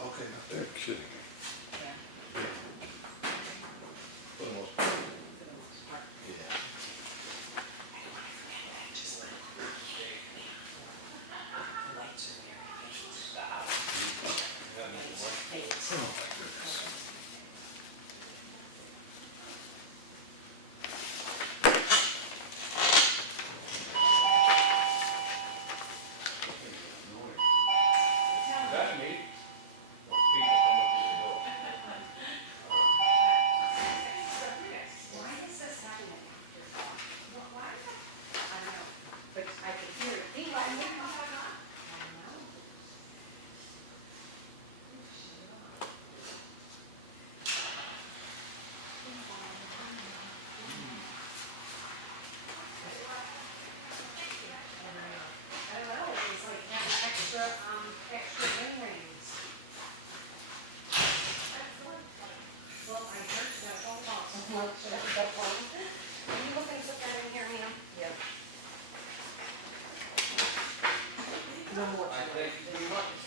Okay, They're kidding. for the most part. Yeah. Oh my goodness. Is that me? Or people come up to the door? Why is this happening after dark? Why? I know, but I can hear it. I know. I don't know, it was like having extra ring rings. Well, I heard you got a phone call. Should I get one? Are you looking to put that in here, ma'am? Yeah. No more. I thank you very much.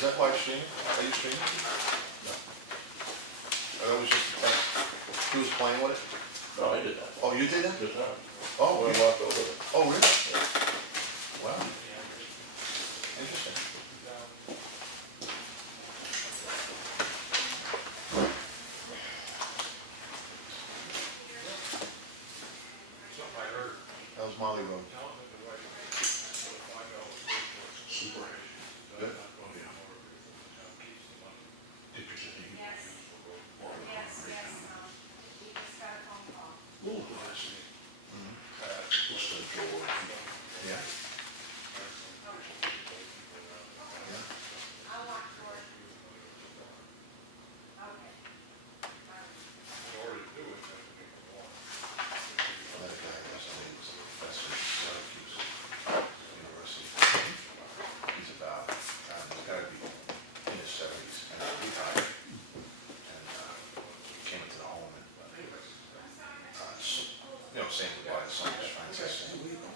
Is that live streaming? Are you streaming? No. That was just a test. He was playing with it? No, I did that. Oh, you did that? Just now. Oh, When I you- walked over there. oh, really? Wow. Interesting. Something I heard. That was Molly Road. Super. Good. Oh, yeah. Did you get the? Yes, yes, we just got a phone call. Oh, I see. What's that door? Yeah. I'll walk for it. Okay. In order to do it, you have to make a warrant. That guy, yes, I think he was a professor at Syracuse University. He's about, he's gotta be in his 70s, and he's retired. And came into the home and, saying goodbye to some of his friends. I said, hey, where you going?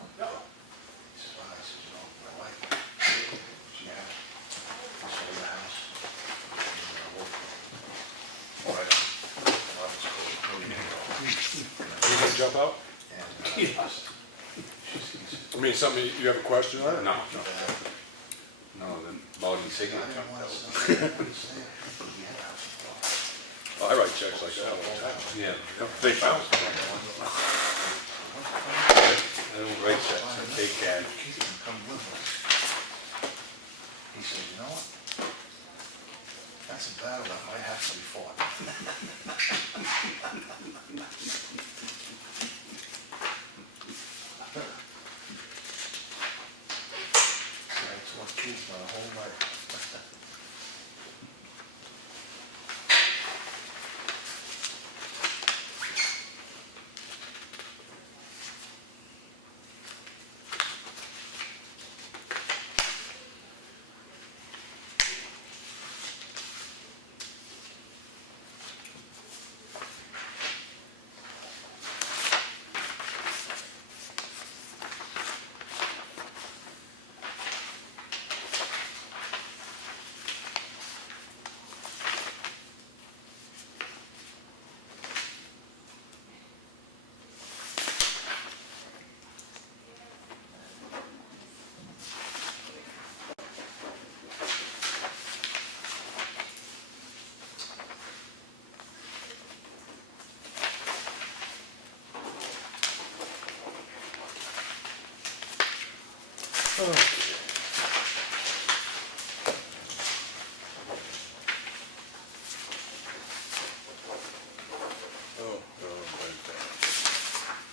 He said, well, I said, my wife, she had, we sold the house. And I worked right on Robert's Code, no, you didn't go. You gonna jump out? And I mean, something, you have a question on it? No, then Bowden taking I it. didn't want to say, we had a house. Oh, I write checks like that all the time. Yeah. Big house. I don't write checks, I take cash. Kids can come with us. He said, you know what? That's a battle that might have to be fought. So I taught kids my whole life. Oh, no, right there.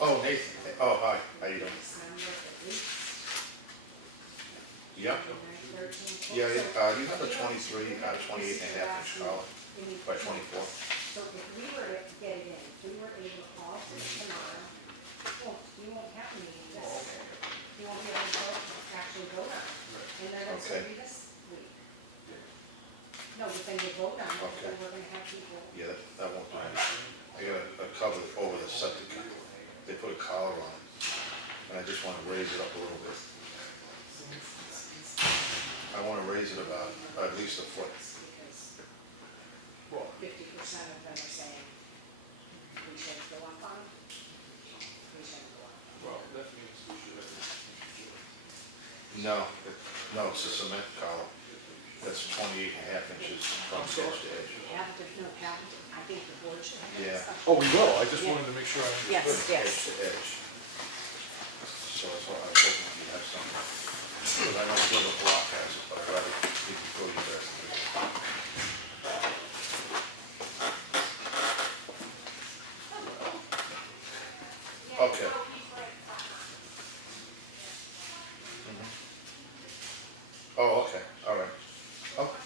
Oh, Nathan, oh, hi, how you doing? December at least. Yep. 13. Yeah, So you have a if 23, 28 and a half inch collar we need- by 24. So if we were to get it in, if we were able to call this tomorrow, you won't have to meet this. You won't be able to vote, actually vote on it. And then it's Okay. gonna be this week. No, but then you vote on it, Okay. then we're gonna have people. Yeah, that won't do it. I got a cover over the septic. They put a collar on it, and I just want to raise it up a little bit. I want to raise it about at least a foot. Because 50% of them are saying, we shouldn't go up on, we shouldn't go up. Well, that means we should have. No, it's a cement collar. That's 28 and a half inches from edge to edge. Have to, no, have to, I think the board should have. Yeah. something. Oh, we will, I just wanted to make sure I Yes, understood. Edge yes. to edge. So I thought, I was hoping you'd have something. Because I know Plymouth Block has it, but I'd rather you could go you guys. Okay. Mhm. Oh, okay, all right. Oh.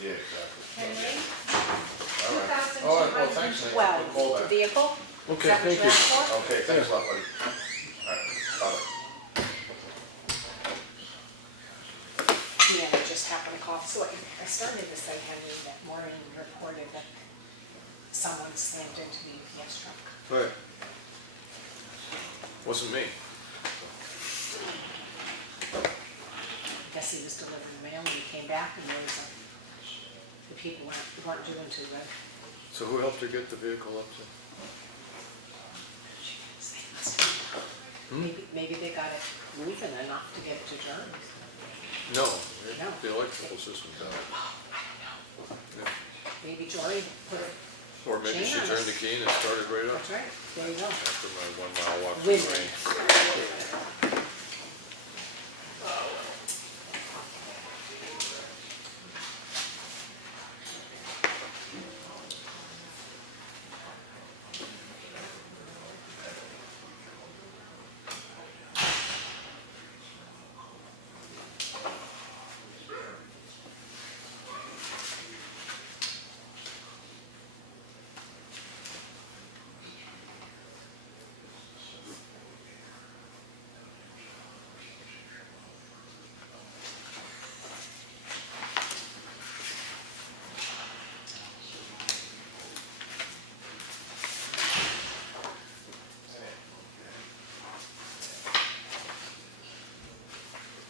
Yeah, exactly. Henry, All right. All right, well, thanks, Nick. Good call 2,212, back. vehicle? Okay, Is that what thank you you. asked for? Okay, thanks a lot, buddy. All right, bye. Yeah, I just happened to call, so I started to say, Henry, that Maureen reported that someone slammed into the UPS truck. Right. Wasn't me. I guess he was delivering mail and he came back and there was the people weren't doing too good. So who helped her get the vehicle up to? Maybe they got it moving enough to get it to Germany. No, No. the electrical system down. Yeah. Maybe Jory put it, Or maybe she Chain on turned it. the key and it started right up that's right, there you go. after my 1 mile walk to the Women. rain.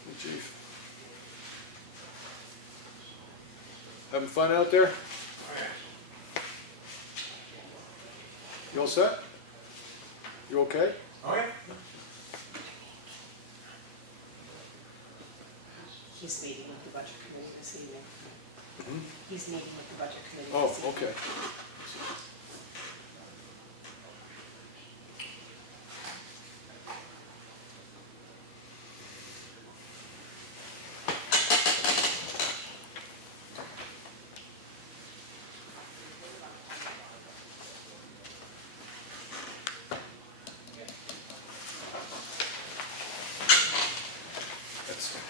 Hey, Chief. Having fun out there? You all set? You okay? Oh, yeah. He's meeting with the budget committee this evening. Mhm. He's meeting with the budget committee Oh, this evening. okay.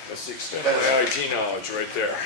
That's the extent of my IT knowledge right there.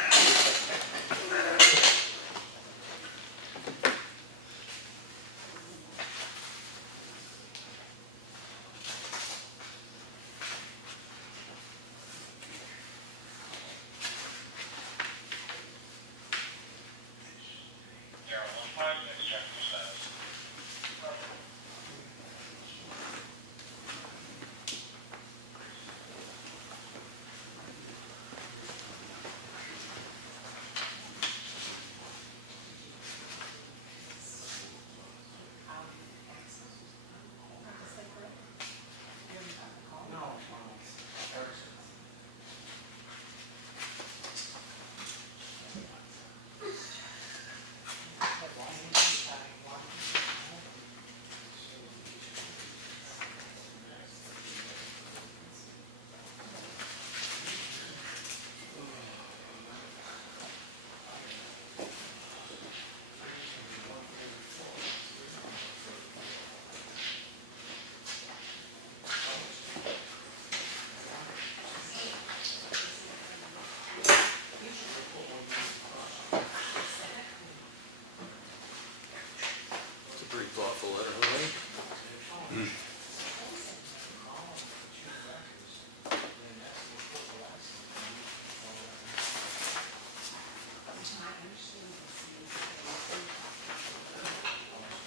understand this is,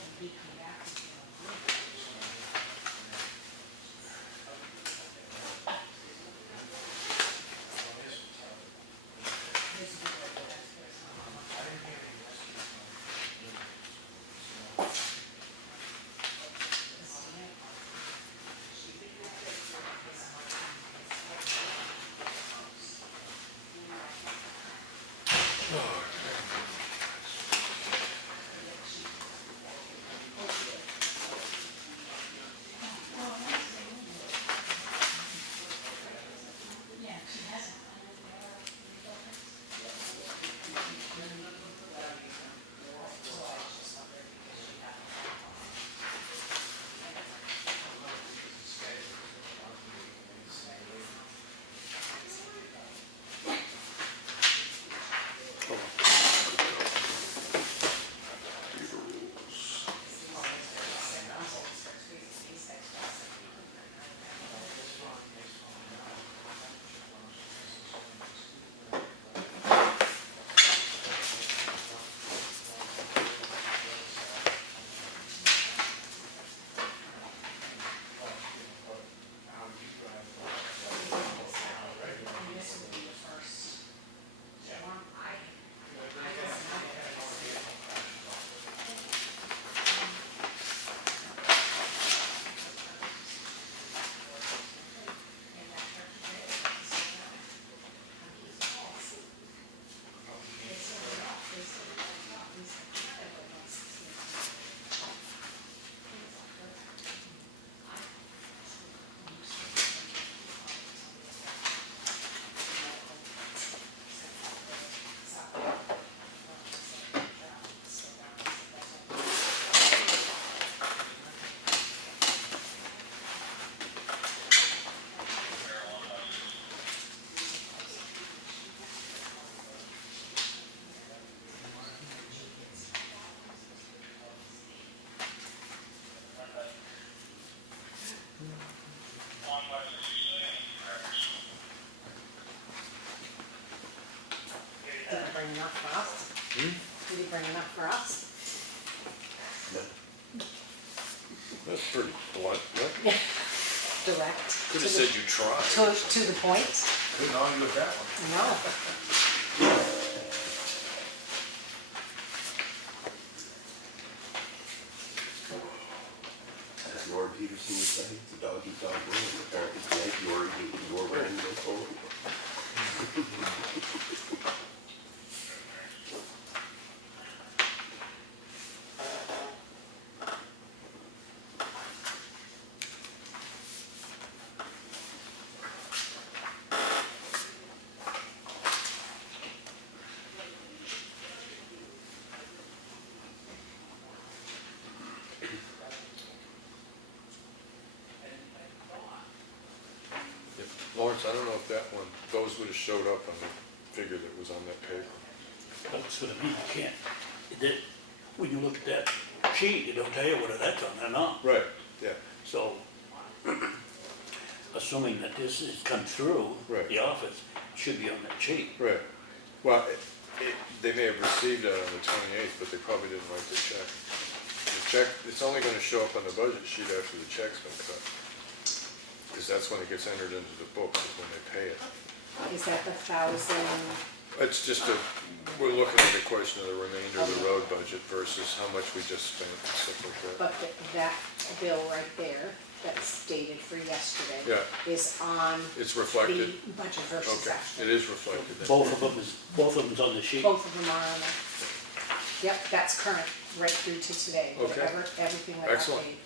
and he come back and say, did he bring enough for us? Did he bring enough for us? That's pretty blunt, what? Direct. Could to have the- said you tried. To the point? Couldn't argue with that one. No. As Lord Peterson would say, it's a dog eat dog world. Apparently tonight your brand goes forward. Lawrence, I don't know if that one, those would have showed up on the figure that was on that paper. That's what I mean, you can't, when you look at that sheet, it don't tell you whether that's on or not. Right, yeah, So, assuming that this has come through Right. the office, it should be on that sheet. right. Well, they may have received that on the 28th, but they probably didn't write the check. The check, it's only gonna show up on the budget sheet after the check's been cut. Because that's when it gets entered into the books, is when they pay it. Is that the 1,000? It's just we're looking at the question of the remainder of the road budget versus how much we just spent and stuff like that. But that bill right there, that's dated for yesterday. Yeah. Is on It's the reflected, budget versus okay, action. it is reflected. then. Both of them's on the sheet. Both of them are on there. Yep, that's current, right through to today. Okay. Everything that got Excellent. paid.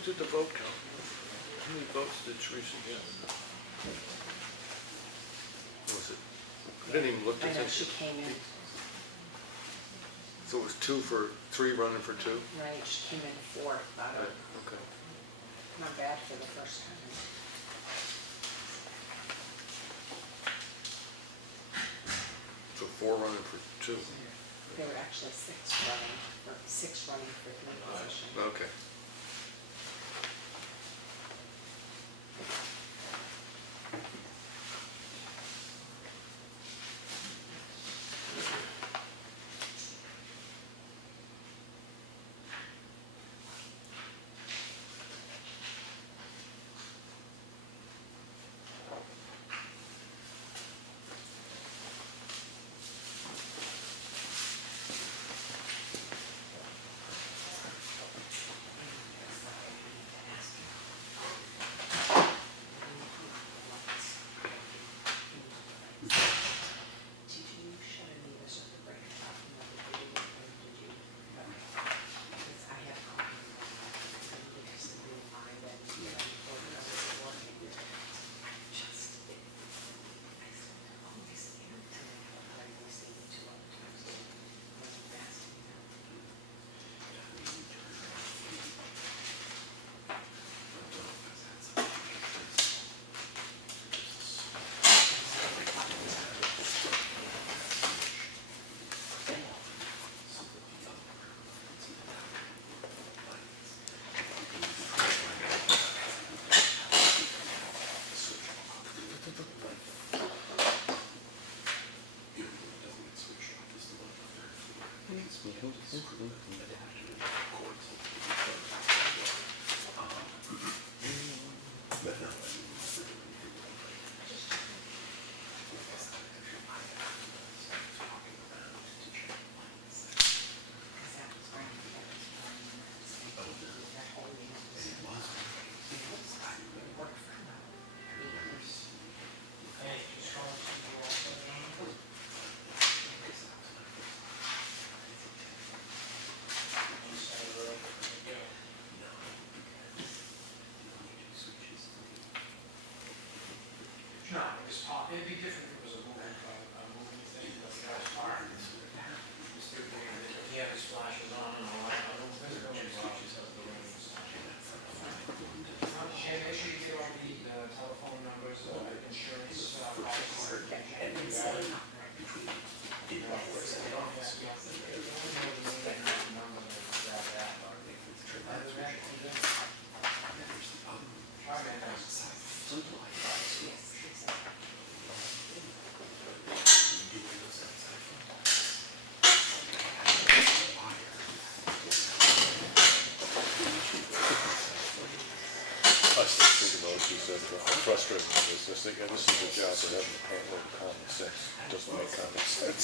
looked at the vote count. How many votes did Teresa get? What was it? I didn't even look I at know that. she came in, So it was 3 running for 2? right, she came in fourth, Right, okay. not bad for the first time. So 4 running for 2. There were actually 6 running for 3 positions. Okay. No, it's hot, it'd be different if it was a moving thing, but the guy's fire. He had his flashes on and all that, I don't think it was and make sure you get all the telephone numbers, insurance, policies. How frustrating it is. This is a job that having a little common sense. Doesn't make common sense.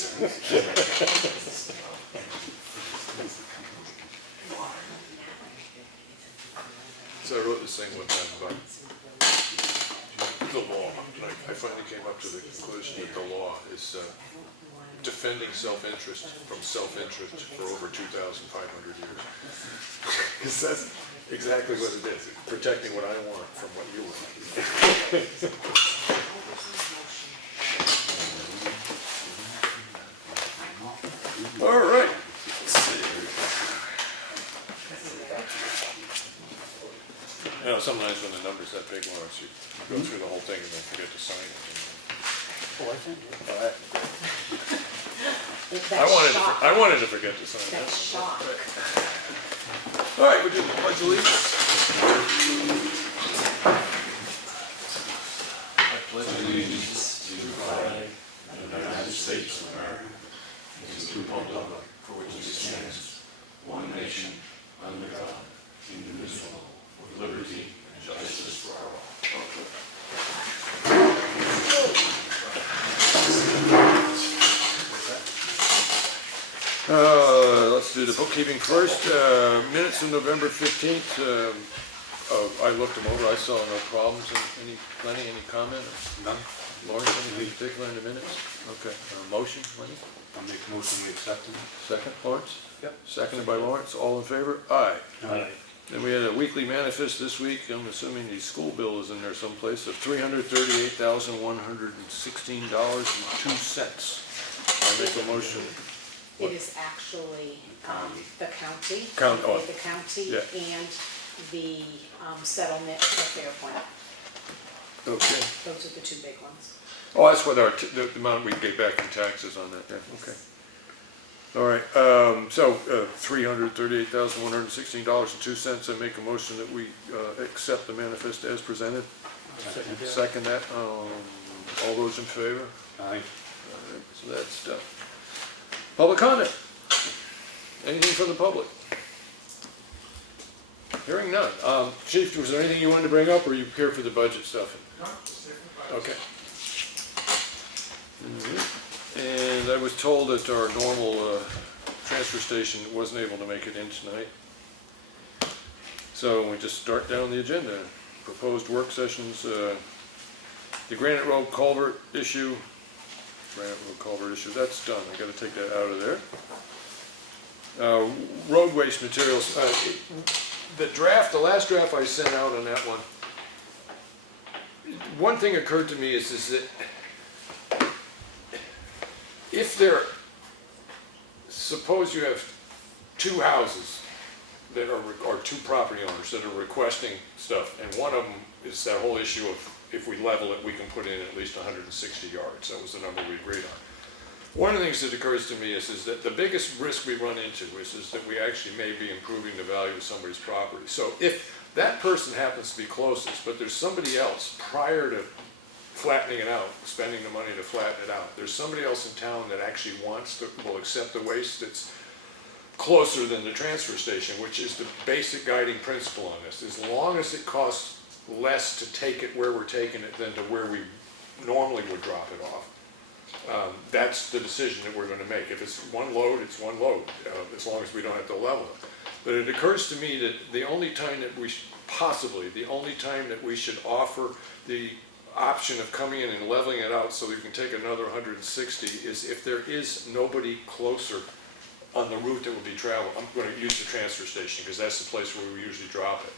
So I wrote this thing one time about the law. I finally came up to the conclusion that the law is defending self-interest from self-interest for over 2,500 years. Because that's exactly what it is. It's protecting what I want from what you want. All right. You know, sometimes when the number's that big, Lawrence, you go through the whole thing and then forget to sign it. Oh, I think. All right. That's shock. I wanted to forget to sign That's it. shock. All right, we're doing the pledge of allegiance. I pledge allegiance to the flag of the United States of America, and to the republic for which it stands, one nation, under God, indivisible, with liberty and justice for all. Let's do the bookkeeping first. Minutes of November 15th. I looked them over. I saw no problems. Any comment? None? Lawrence, anything particular in the minutes? Okay. Motion, Lenny? I'll make a motion we accept them. Second, Lawrence? Yep. Seconded by Lawrence. All in favor? Aye. Aye. Then we had a weekly manifest this week, I'm assuming the school bill is in there someplace, of $338,116.02. I make a motion. It is actually the county. Oh. The county Yeah. and the settlement for Fairpoint. Okay. Those are the two big ones. Oh, that's what the amount we get back in taxes on that, yeah, okay. All right, so $338,116.02, I make a motion that we accept the manifest as presented. Second that, all those in favor? Aye. So that's done. Public comment? Anything from the public? Hearing none. Chief, was there anything you wanted to bring up, or are you here for the budget stuff? No, it's different. Okay. And I was told that our normal transfer station wasn't able to make it in tonight. So we just start down the agenda. Proposed work sessions, the Granite Road culvert issue. That's done. I gotta take that out of there. Road waste materials, the last draft I sent out on that one thing occurred to me is that if suppose you have two houses that are, or two property owners that are requesting stuff, and one of them is that whole issue of if we level it, we can put in at least 160 yards. That was the number we agreed on. One of the things that occurs to me is that the biggest risk we run into is that we actually may be improving the value of somebody's property. So if that person happens to be closest, but there's somebody else prior to flattening it out, spending the money to flatten it out, there's somebody else in town that actually will accept the waste that's closer than the transfer station, which is the basic guiding principle on this. As long as it costs less to take it where we're taking it than to where we normally would drop it off. That's the decision that we're going to make. If it's one load, it's one load, as long as we don't have to level it. But it occurs to me that the only time that we should offer the option of coming in and leveling it out so we can take another 160 is if there is nobody closer on the route that will be traveled. I'm going to use the transfer station because that's the place where we usually drop it.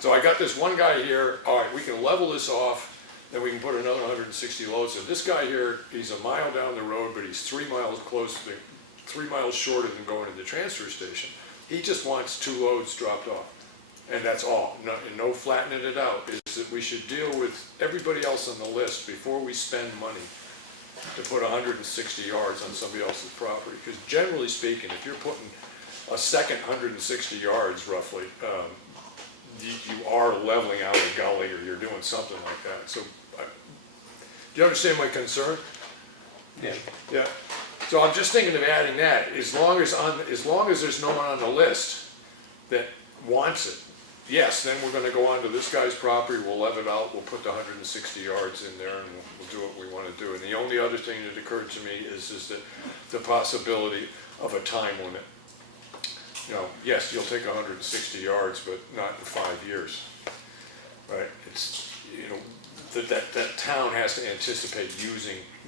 So I got this one guy here, all right, we can level this off, then we can put another 160 loads in. This guy here, he's a mile down the road, but he's 3 miles shorter than going to the transfer station. He just wants 2 loads dropped off, and that's all. No flattening it out. Is that we should deal with everybody else on the list before we spend money to put 160 yards on somebody else's property. Because generally speaking, if you're putting a second 160 yards roughly, you are leveling out a gully or you're doing something like that. So, do you understand my concern? Yeah. Yeah. So I'm just thinking of adding that. As long as there's no one on the list that wants it, yes, then we're going to go on to this guy's property. We'll level it out. We'll put the 160 yards in there, and we'll do what we want to do. And the only other thing that occurred to me is that the possibility of a time limit. You know, yes, you'll take 160 yards, but not in 5 years, right? It's, you know, that town has to anticipate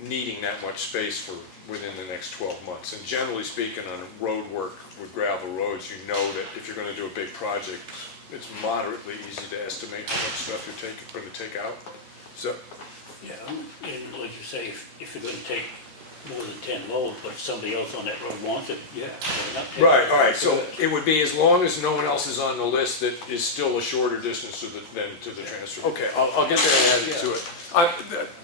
needing that much space within the next 12 months. And generally speaking, on road work with gravel roads, you know that if you're going to do a big project, it's moderately easy to estimate how much stuff you're going to take out. So, Yeah, and like you say, if you're gonna take more than 10 loads, but somebody else on that road wants it, yeah. why not take it? right, all right. So it would be as long as no one else is on the list that is still a shorter distance to the transfer. Okay, I'll get that added to it.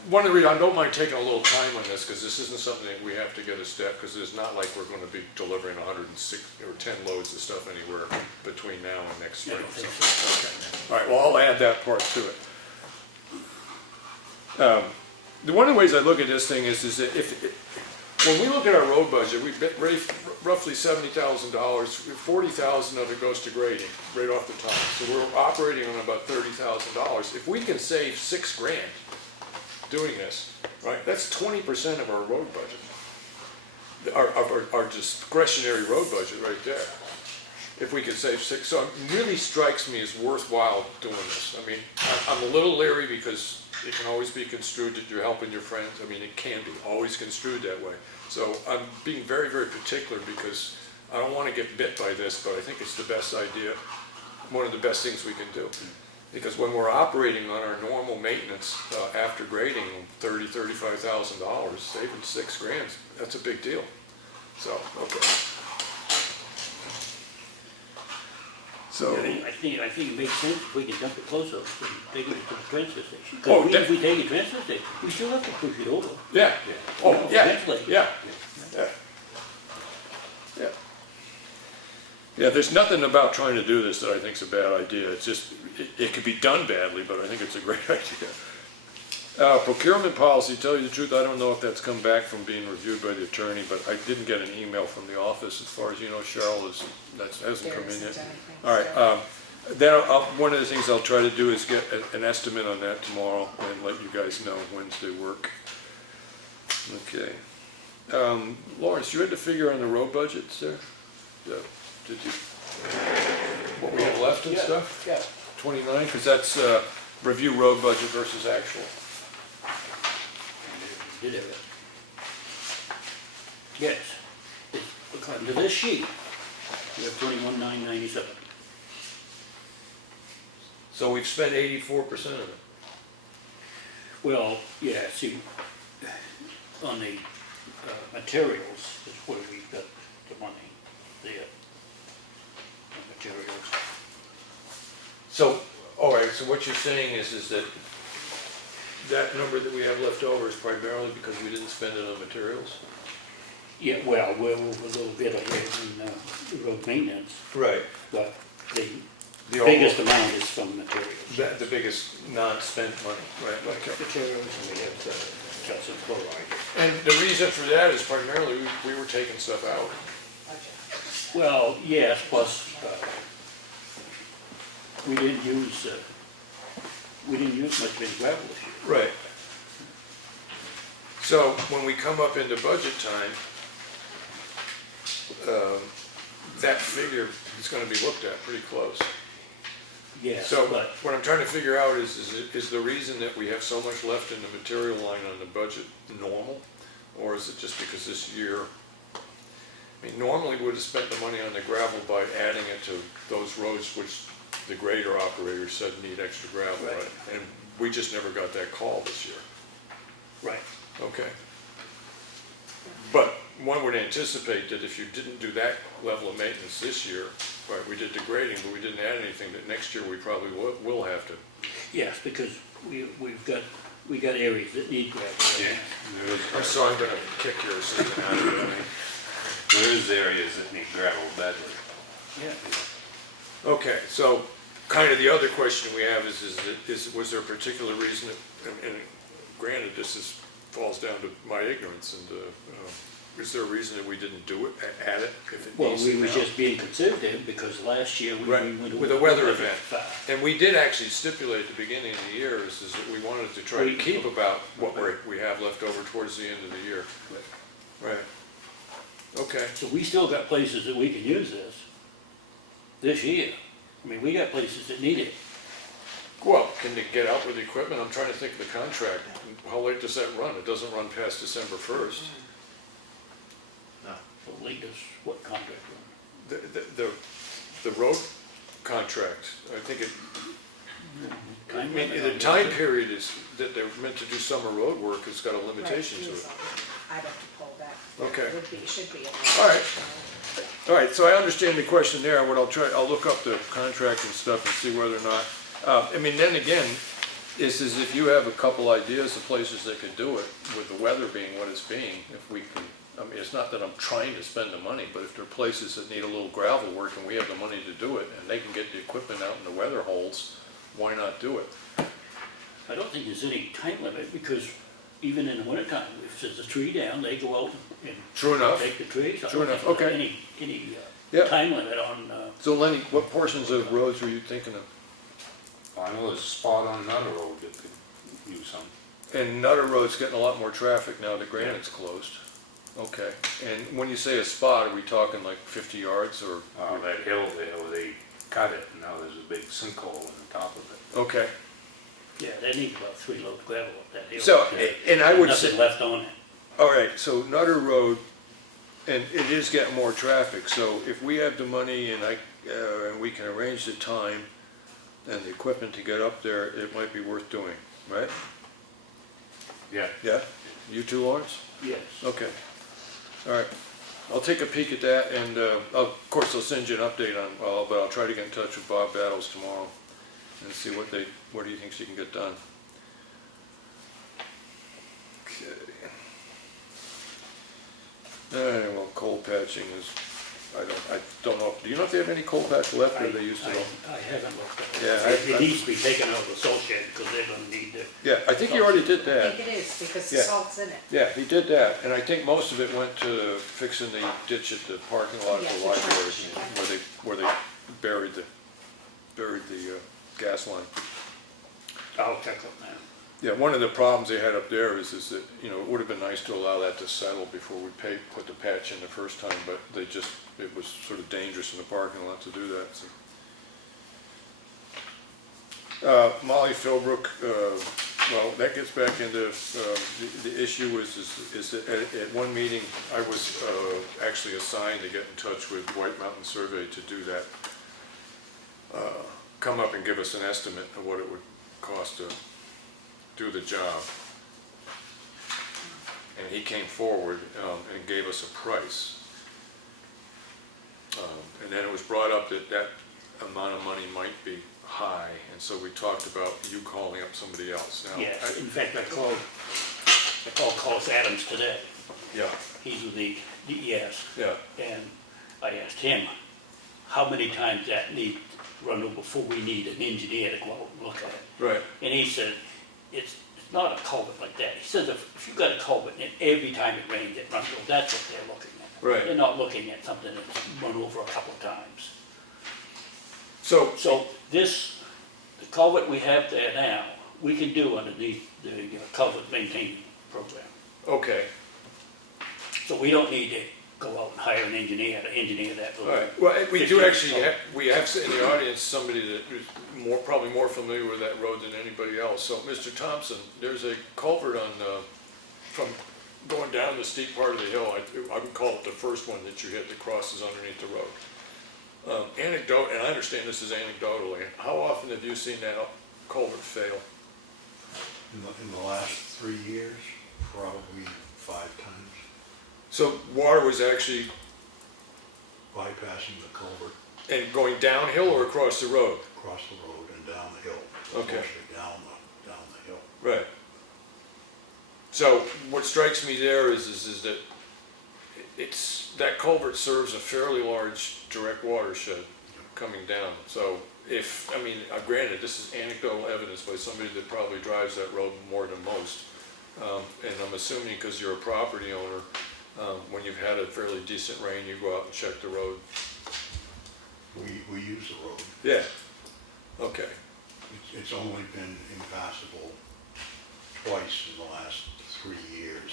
One of the reasons I don't mind taking a little time on this, because this isn't something that we have to get a step, because it's not like we're going to be delivering 106 or 10 loads of stuff anywhere between now and next spring. So, okay. All right, well, I'll add that part to it. One of the ways I look at this thing is that when we look at our road budget, we've roughly $70,000, 40,000 of it goes to grading right off the top. So we're operating on about $30,000. If we can save $6,000 doing this, right, that's 20% of our road budget, our discretionary road budget right there. If we could save $6,000, so it really strikes me as worthwhile doing this. I mean, I'm a little leery because it can always be construed that you're helping your friends. I mean, it can be always construed that way. So I'm being very, very particular because I don't want to get bit by this, but I think it's the best idea. one of the best things we can do. Because when we're operating on our normal maintenance, after grading, $35,000, saving $6,000, that's a big deal. So, okay. So, I think it makes sense if we can dump it closer, and take it to the transfer station. Oh, Because if we take it to the transfer station, we still have to push it over. yeah, oh, yeah, Eventually. yeah, yeah. Yeah. Yeah, there's nothing about trying to do this that I think is a bad idea. It's just, it could be done badly, but I think it's a great idea. Procurement policy, tell you the truth, I don't know if that's come back from being reviewed by the attorney, but I didn't get an email from the office. As far as you know, Cheryle, that hasn't come in yet. All right, then one of the things I'll try to do is get an estimate on that tomorrow and let you guys know Wednesday work. Okay. Lawrence, you had the figure on the road budgets there? Yeah. Did you, what we have left and stuff? Yeah. 29, because that's review road budget versus actual. Did it? Yes. According to this sheet, we have 21,997. So we've spent 84% of it. Well, yeah, see, on the materials is where we've got the money there. The materials. So, all right, so what you're saying is that that number that we have left over is primarily because we didn't spend it on materials? Yeah, well, we're over a little bit ahead in road maintenance, Right. but the The biggest amount is from materials. The biggest non-spent money, right, okay. Materials, and we have calcium chloride. And the reason for that is primarily we were taking stuff out. Well, yes, plus, we didn't use much of gravel this year. Right. So when we come up into budget time, that figure is gonna be looked at pretty close. Yes, So but, what I'm trying to figure out is the reason that we have so much left in the material line on the budget normal? Or is it just because this year, I mean, normally we would have spent the money on the gravel by adding it to those roads which the grader operator said need extra gravel, Right. right? And we just never got that call this year. right, Okay. But one would anticipate that if you didn't do that level of maintenance this year, right, we did the grading, but we didn't add anything, that next year we probably will have to. yes, because we got areas that need gravel. I'm sorry, I'm gonna kick your assistant out of it. There is areas that need gravel badly. Yeah, Okay, so kind of the other question we have is was there a particular reason, and granted, falls down to my ignorance, and is there a reason that we didn't do it, add it if it well, needs we to were now? just being conservative because last year we Right, went with a over weather the event. five. And we did actually stipulate at the beginning of the year is that we wanted to try to keep about what we have left over towards the end of the year. Right. Okay. So we still got places that we can use this year. I mean, we got places that need it. Well, can they get out with the equipment? I'm trying to think of the contract. How late does that run? It doesn't run past December 1st. The latest, what contract run? The road contract, I think it, I mean, the limit time on it. period is, that they're meant to do summer road work has got a limitation to it. I'd have to pull that. Okay. Would be, should be. All right. All right, so I understand the question there. What I'll look up the contract and stuff and see whether or not, I mean, then again, is if you have a couple ideas of places that could do it, with the weather being what it's being, if we can, I mean, it's not that I'm trying to spend the money, but if there are places that need a little gravel work and we have the money to do it, and they can get the equipment out in the weather holes, why not do it? I don't think there's any time limit because even in the wintertime, if there's a tree down, they go out and True enough. take the trees. I True don't enough, think there's okay. Any Yeah. time limit on, So Lenny, what portions of roads were you thinking of? I know there's a spot on another road that could use some. And Nutter Road's getting a lot more traffic now that Granite's closed. Okay, and when you say a spot, are we talking like 50 yards or? That hill there, where they cut it, and now there's a big sinkhole on the top of it. Okay, yeah, they need about 3 loads of gravel up that hill. so, and I would Nothing say, left on it. all right, so Nutter Road, and it is getting more traffic, so if we have the money and and we can arrange the time and the equipment to get up there, it might be worth doing, right? Yeah. Yeah? You too, Lawrence? Yes. Okay. All right. I'll take a peek at that, and of course, I'll send you an update on, but I'll try to get in touch with Bob Battles tomorrow and see what he thinks he can get done. Okay. All right, well, cold patching is, I don't know, do you know if they have any cold patch left, or they used to? I haven't looked at it. Yeah, It needs to be taken out of the salt shed, because they're gonna need to. Yeah, I think he already did I that. think it is, because the Yeah. salt's in it. Yeah, he did that, and I think most of it went to fixing the ditch at the parking lot of Yeah, the the library, trench. where they buried the gas line. I'll check on that. Yeah, one of the problems they had up there is that, you know, it would have been nice to allow that to settle before we put the patch in the first time, but it was sort of dangerous in the parking lot to do that, so. Molly Philbrook, well, that gets back into, the issue is that at one meeting, I was, actually assigned to get in touch with White Mountain Survey to do that. Come up and give us an estimate of what it would cost to do the job. And he came forward, and gave us a price. And then it was brought up that amount of money might be high, and so we talked about you calling up somebody else. Now, Yes, in fact, I called Carlos Adams today. Yeah, He's with the DES, yeah, and I asked him how many times that needs run over before we need an engineer to go out and look at it. right, And he said, it's not a culvert like that. He says if you've got a culvert and every time it rains it runs over, that's what they're looking at. Right. They're not looking at something that's run over a couple of times. so, So this, the culvert we have there now, we can do underneath the culvert maintaining program. okay, So we don't need to go out and hire an engineer to engineer that. all right. Well, we do actually have, we have in the audience somebody that is probably more familiar with that road than anybody else. So, Mr. Thompson, there's a culvert on, from going down the steep part of the hill, I would call it the first one that you hit that crosses underneath the road. Anecdote, and I understand this is anecdotally, how often have you seen that culvert fail? In the last 3 years, probably 5 times, So water was actually, bypassing the culvert and going downhill or across the road? across the road and down the hill. Okay. Mostly down the hill. Right. So what strikes me there is that that culvert serves a fairly large direct watershed coming down. So granted, this is anecdotal evidence by somebody that probably drives that road more than most. And I'm assuming because you're a property owner, when you've had a fairly decent rain, you go out and check the road. We use the road. Yeah. Okay. It's only been impassable twice in the last 3 years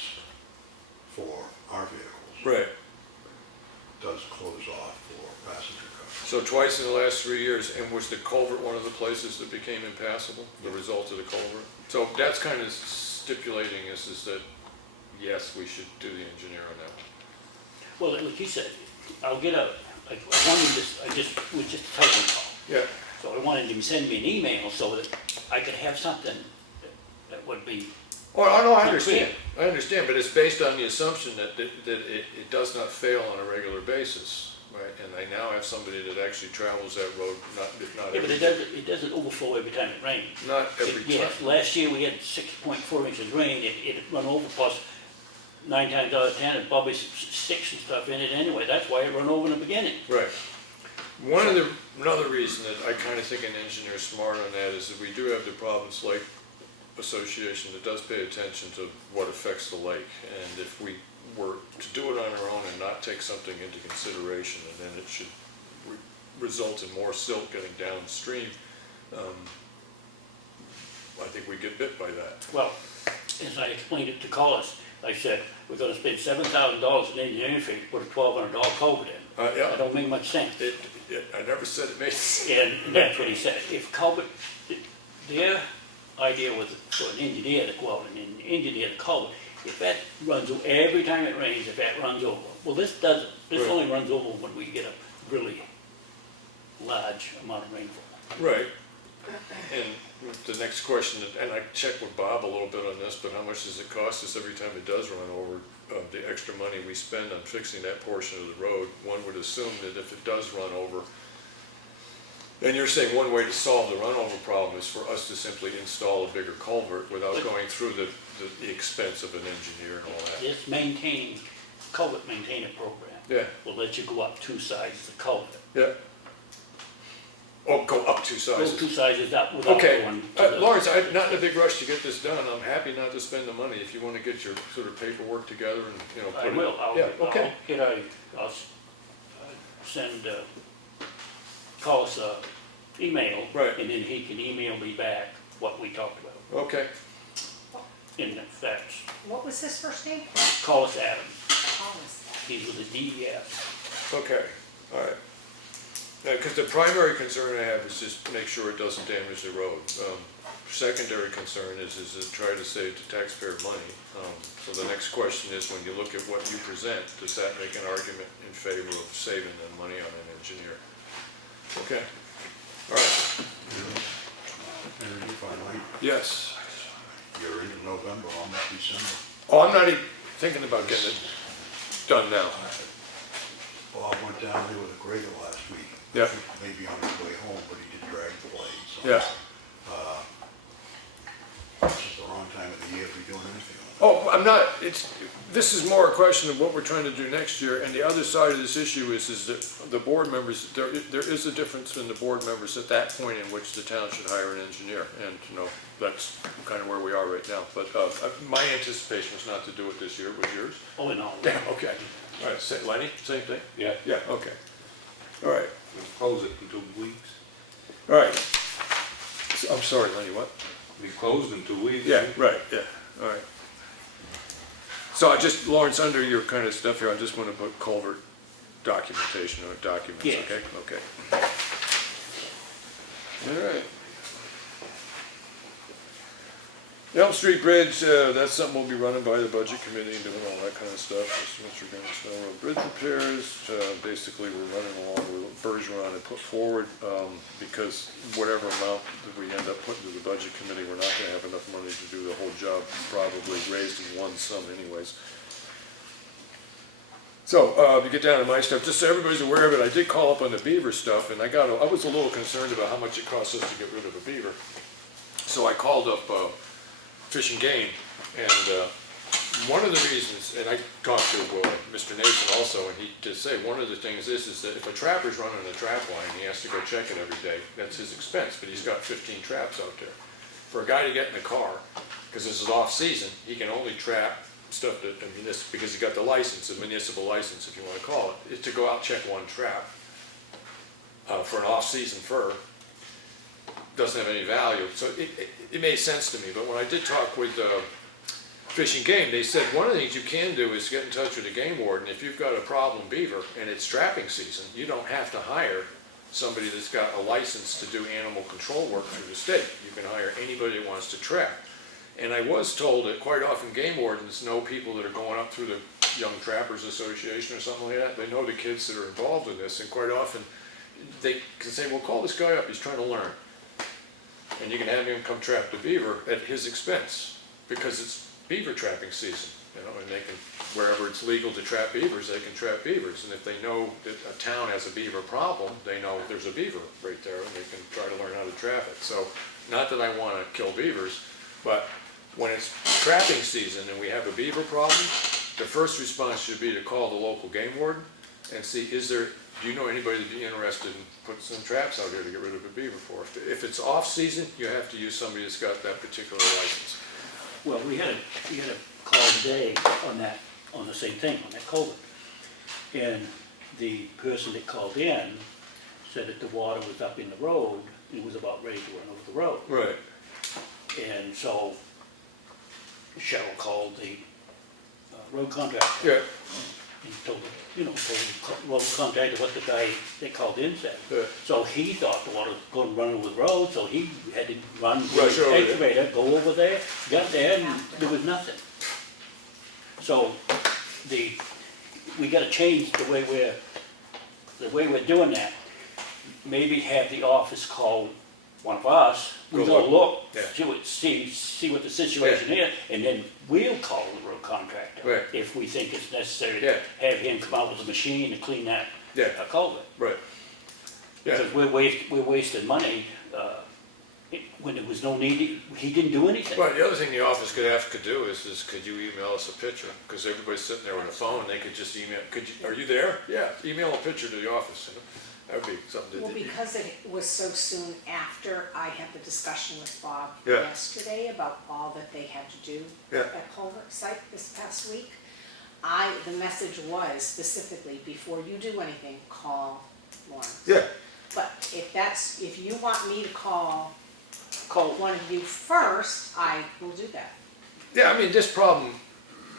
for our vehicles. Right. It does close off for passenger cars. So twice in the last 3 years, and was the culvert one of the places that became impassable, the result of the culvert? So that's kind of stipulating is that, yes, we should do the engineer on that one. Well, like you said, I'll get I wanted this, was just a telephone call. Yeah. So I wanted him to send me an email so that I could have something that would be, Oh, no, I understand, but it's based on the assumption that it does not fail on a regular basis, right? And I now have somebody that actually travels that road, not yeah, but every, it doesn't overflow every time it rains. not every time. Last year we had 6.4 inches rain, it run over, plus 9 times out of 10, it's probably 6 and stuff in it anyway, that's why it run over in the beginning. Right. Another reason that I kind of think an engineer's smart on that is that we do have the Problems Lake Association that does pay attention to what affects the lake. And if we were to do it on our own and not take something into consideration, and then it should result in more silt getting downstream, I think we get bit by that. Well, as I explained it to Collis, I said, we're gonna spend $7,000 in engineering fees, put a $1,200 culvert in. Yeah. That don't make much sense. I never said it made sense. And that's what he said. If culvert, their idea was for an engineer to go out and engineer the culvert. If that runs over, every time it rains, if that runs over, well, this doesn't. This Right. only runs over when we get a really large amount of rainfall. Right. And the next question, and I checked with Bob a little bit on this, but how much does it cost us every time it does run over? The extra money we spend on fixing that portion of the road, one would assume that if it does run over, and you're saying one way to solve the runover problem is for us to simply install a bigger culvert without going through the expense of an engineer and all that. This culvert maintainer program Yeah, will let you go up 2 sizes of culvert. yeah. Oh, go up 2 Go sizes. 2 sizes up without Okay, going to the. Lawrence, I'm not in a big rush to get this done, I'm happy not to spend the money, if you wanna get your sort of paperwork together and, you know, put I it. will, Yeah, okay, I'll send, call us a email. Right. And then he can email me back what we talked about. okay, In fact, What was his first name? call us Adam, Thomas. he's with the DES. okay, all right. Because the primary concern I have is just make sure it doesn't damage the road. Secondary concern is to try to save the taxpayer money. So the next question is, when you look at what you present, does that make an argument in favor of saving the money on an engineer? Okay, all right, And if I might, yes. you're into November, almost December. Oh, I'm not even thinking about getting it done now. Bob went down there with a grader last week. Yeah. Maybe on his way home, but he did drag the blade, so. Yeah. It's just the wrong time of the year to be doing anything on it. Oh, I'm not, this is more a question of what we're trying to do next year, and the other side of this issue is that the board members, there is a difference in the board members at that point in which the town should hire an engineer, and, you know, that's kind of where we are right now, but, my anticipation was not to do it this year, was yours? Oh, and all. Yeah, okay. All right, Lenny, same thing? Yeah. Yeah, okay. All right, Close it in 2 weeks. all right. I'm sorry, Lenny, what? Be closed in 2 weeks. Yeah, right, yeah, all right. So I just, Lawrence, under your kind of stuff here, I just want to put culvert documentation or documents, Yes. okay? Okay. All right. Elm Street Bridge, that's something we'll be running by the budget committee and doing all that kind of stuff. Mr. Snow Road Bridge repairs, basically we're running along with what Bergeron had put forward, because whatever amount that we end up putting to the budget committee, we're not gonna have enough money to do the whole job, probably raised in one sum anyways. So, to get down to my stuff, just so everybody's aware of it, I did call up on the beaver stuff, and I was a little concerned about how much it costs us to get rid of a beaver. So I called up, Fish and Game, and one of the reasons, and I talked to Mr. Nason also, and he did say one of the things is that if a trapper's running a trap line, he has to go check it every day. That's his expense, but he's got 15 traps out there. For a guy to get in the car, because this is off-season, he can only trap stuff that, because he got the license, a municipal license, if you want to call it, is to go out and check one trap for an off-season fur. Doesn't have any value, so it made sense to me. But when I did talk with Fish and Game, they said one of the things you can do is get in touch with the game warden. If you've got a problem beaver and it's trapping season, you don't have to hire somebody that's got a license to do animal control work through the state. You can hire anybody that wants to trap. And I was told that quite often game wardens know people that are going up through the Young Trappers Association or something like that. They know the kids that are involved in this, and quite often they can say, well, call this guy up, he's trying to learn. And you can have him come trap the beaver at his expense, because it's beaver trapping season, you know, and they can, wherever it's legal to trap beavers, they can trap beavers. And if they know that a town has a beaver problem, they know there's a beaver right there, and they can try to learn how to trap it. So, not that I want to kill beavers, but when it's trapping season and we have a beaver problem, the first response should be to call the local game warden and see, do you know anybody that'd be interested in putting some traps out here to get rid of a beaver for? If it's off-season, you have to use somebody that's got that particular license. Well, we had a call today on the same thing, on that culvert. And the person that called in said that the water was up in the road, and it was about ready to run over the road. Right. And so Cheryle called the road contractor. Yeah. And told the road contractor what the guy that called in said. Yeah. So he thought the water was going to run over the road, so he had to run with Rush his over there. excavator, go over there, got there, and there was nothing. So we gotta change the way we're doing that. maybe have the office call one of us, we Go go look, yeah. see what the situation is, and then we'll call the road contractor. Right. If we think it's necessary Yeah. to have him come out with a machine to clean that Yeah. culvert. Right. Yeah, Because we're wasting money, when there was no need, he didn't do anything. well, the other thing the office could do is could you email us a picture? Because everybody's sitting there with a phone, they could just email, are you there? Yeah, email a picture to the office, you know? That would be something Well, to do. because it was so soon after I had the discussion with Bob Yeah. yesterday about all that they had to do Yeah. at culvert site this past week, the message was specifically, before you do anything, call Lawrence. Yeah, But if you want me to call one of you first, I will do that. yeah, I mean, this problem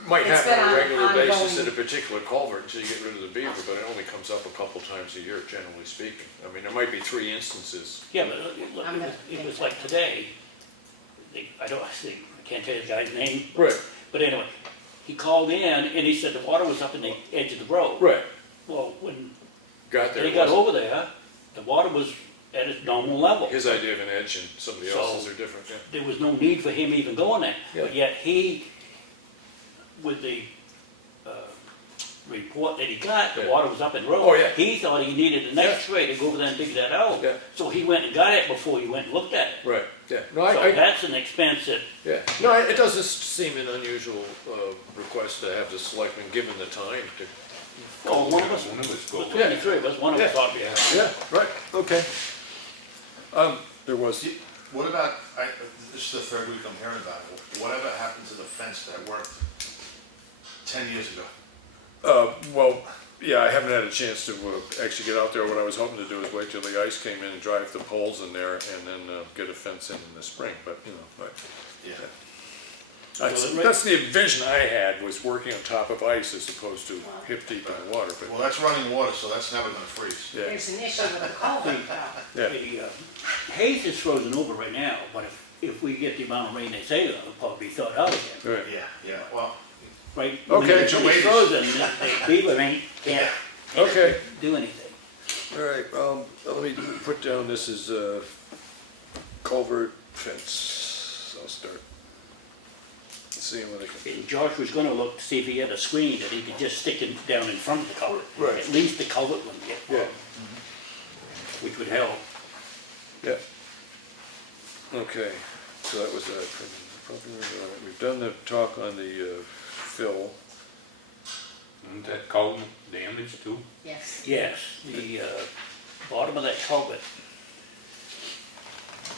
might It's happen on a been regular basis ongoing. in a particular culvert until you get rid of the beaver, but it only comes up a couple times a year, generally speaking. I mean, there might be 3 instances. Yeah, but look, I'm gonna it think was that. like today, I can't tell you the guy's name. Right. But anyway, he called in and he said the water was up in the edge of the road. Right, Well, when got there. they it got wasn't- over there, the water was at its normal level. His idea of an edge and somebody So- else's are different, yeah. There was no need for him even going there. But Yeah. yet he, with the report that he got, the Yeah. water was up in the road. Oh, yeah. He thought he needed an Yeah. X-ray to go over there and dig that out. Yeah. So he went and got it before he went and looked at it. Right, yeah. No, So that's an expense that, yeah. No, it doesn't seem an unusual request to have the selectmen given the time to. well, one of us, One of us was go. 23 of us, one of us Yeah. ought to be. Yeah, right, okay. There was, What about, this is the third week I'm hearing about it, whatever happened to the fence that worked 10 years ago? well, yeah, I haven't had a chance to actually get out there. What I was hoping to do is wait till the ice came in and drive the poles in there and then get a fence in the spring, but, you know, but. Yeah. That's the vision I had, was working on top of ice as opposed to hip deep in the water, Well, but, that's running water, so that's never gonna freeze. yeah, There's an issue with the culvert though. yeah. The Hayes is frozen over right now, but if we get the amount of rain they say, it'll probably be thawed out again. Right. Yeah, well, Right? Okay. When it's frozen, the beaver can't Okay. do anything. All right, let me put down, this is culvert fence. I'll start seeing what I can. And Josh was gonna look to see if he had a screen that he could just stick it down in front of the culvert. Right. At least the culvert wouldn't get Yeah, which would help. yeah. Okay, so that was that. We've done the talk on the fill. Isn't that culvert damaged too? Yes. Yes, the bottom of that culvert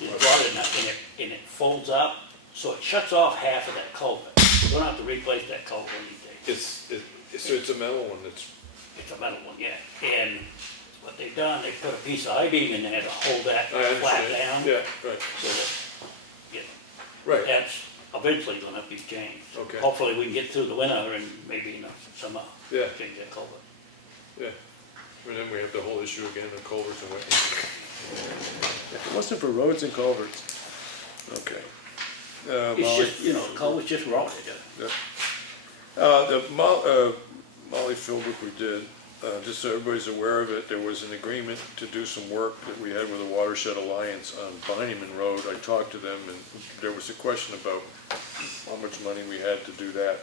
is rotted and it folds up, so it shuts off half of that culvert. We're gonna have to replace that culvert anything. So it's a metal one that's, It's a metal one, yeah. And what they've done, they put a piece of I-beam in there to hold that I flat understand. down. Yeah, right, So that, yeah, right. that's eventually gonna have to be changed. Okay. Hopefully we can get through the winter and maybe in the summer, Yeah. change that culvert. Yeah, and then we have the whole issue again of culverts and wetlands. If it wasn't for roads and culverts, okay. It's Molly- just, you know, the culvert's just rotted. The Molly Philbrook we did, just so everybody's aware of it, there was an agreement to do some work that we had with the Watershed Alliance on Bindman Road. I talked to them and there was a question about how much money we had to do that.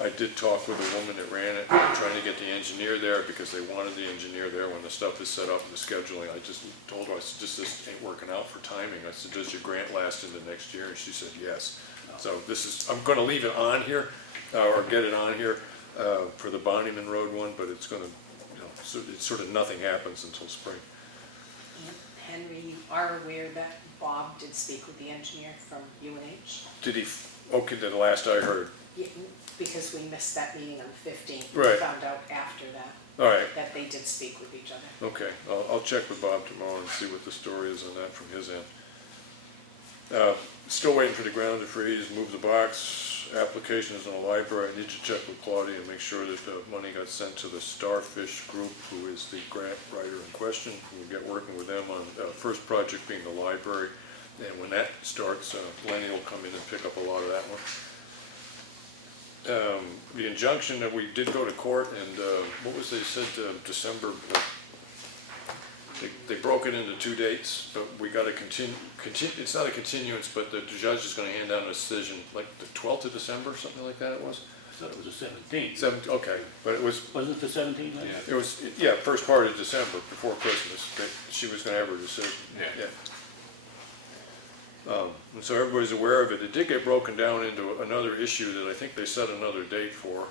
I did talk with the woman that ran it, trying to get the engineer there because they wanted the engineer there when the stuff is set up and the scheduling. I just told her, I said, this ain't working out for timing. I said, does your grant last into next year? And she said, yes. So this is, I'm gonna leave it on here, or get it on here, for the Bonnyman Road one, but it's gonna, you know, it's sort of nothing happens until spring. Henry, you are aware that Bob did speak with the engineer from UNH? Did he, okay, the last I heard, Yeah, because we missed that meeting on the 15th. Right. We found out after that, all right, that they did speak with each other. okay, I'll check with Bob tomorrow and see what the story is on that from his end. Still waiting for the ground to freeze, move the box, application is in the library. I need to check with Claudia and make sure that the money got sent to the Starfish Group, who is the grant writer in question. We'll get working with them on first project being the library. And when that starts, Lenny will come in and pick up a lot of that one. The injunction that we did go to court and what was they said, December, they broke it into 2 dates, but we got to it's not a continuance, but the judge is gonna hand down a decision, like the 12th of December, something like that it was? I thought it was the 17th. Okay, but it was, Wasn't it the 17th? then? it was, yeah, first part of December, before Christmas, that she was gonna have her decision. Yeah. And so everybody's aware of it. It did get broken down into another issue that I think they set another date for,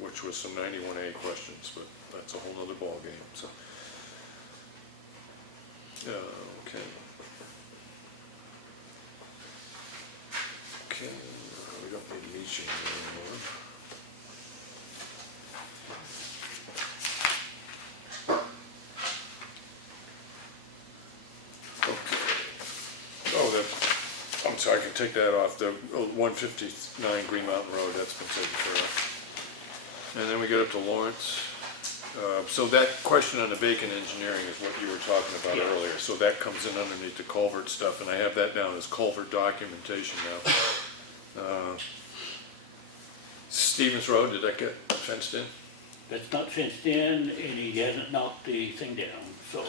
which was some 91A questions, but that's a whole nother ballgame, so. Okay. Okay, we don't need leaching anymore. Okay. Oh, I'm sorry, I can take that off. The 159 Green Mountain Road, that's been taken care of. And then we get up to Lawrence. So that question on the vacant engineering is what you were talking about Yeah. earlier. So that comes in underneath the culvert stuff, and I have that down as culvert documentation now. Stevens Road, did that get fenced in? That's not fenced in, and he hasn't knocked the thing down, so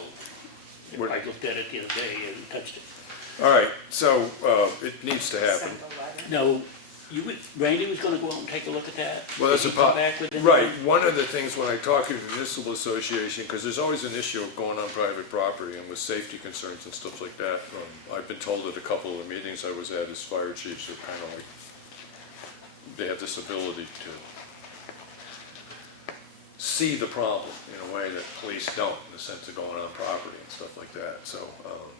What- I looked at it the other day and touched it. All right, so it needs to happen. Send a letter. No, Randy was gonna go out and take a look at that? Well, that's a Did he come back with anything? right. One of the things when I talk to the municipal association, because there's always an issue of going on private property and with safety concerns and stuff like that. I've been told at a couple of the meetings I was at as fire chiefs are kind of like, they have this ability to see the problem in a way that police don't, in the sense of going on property and stuff like that. So,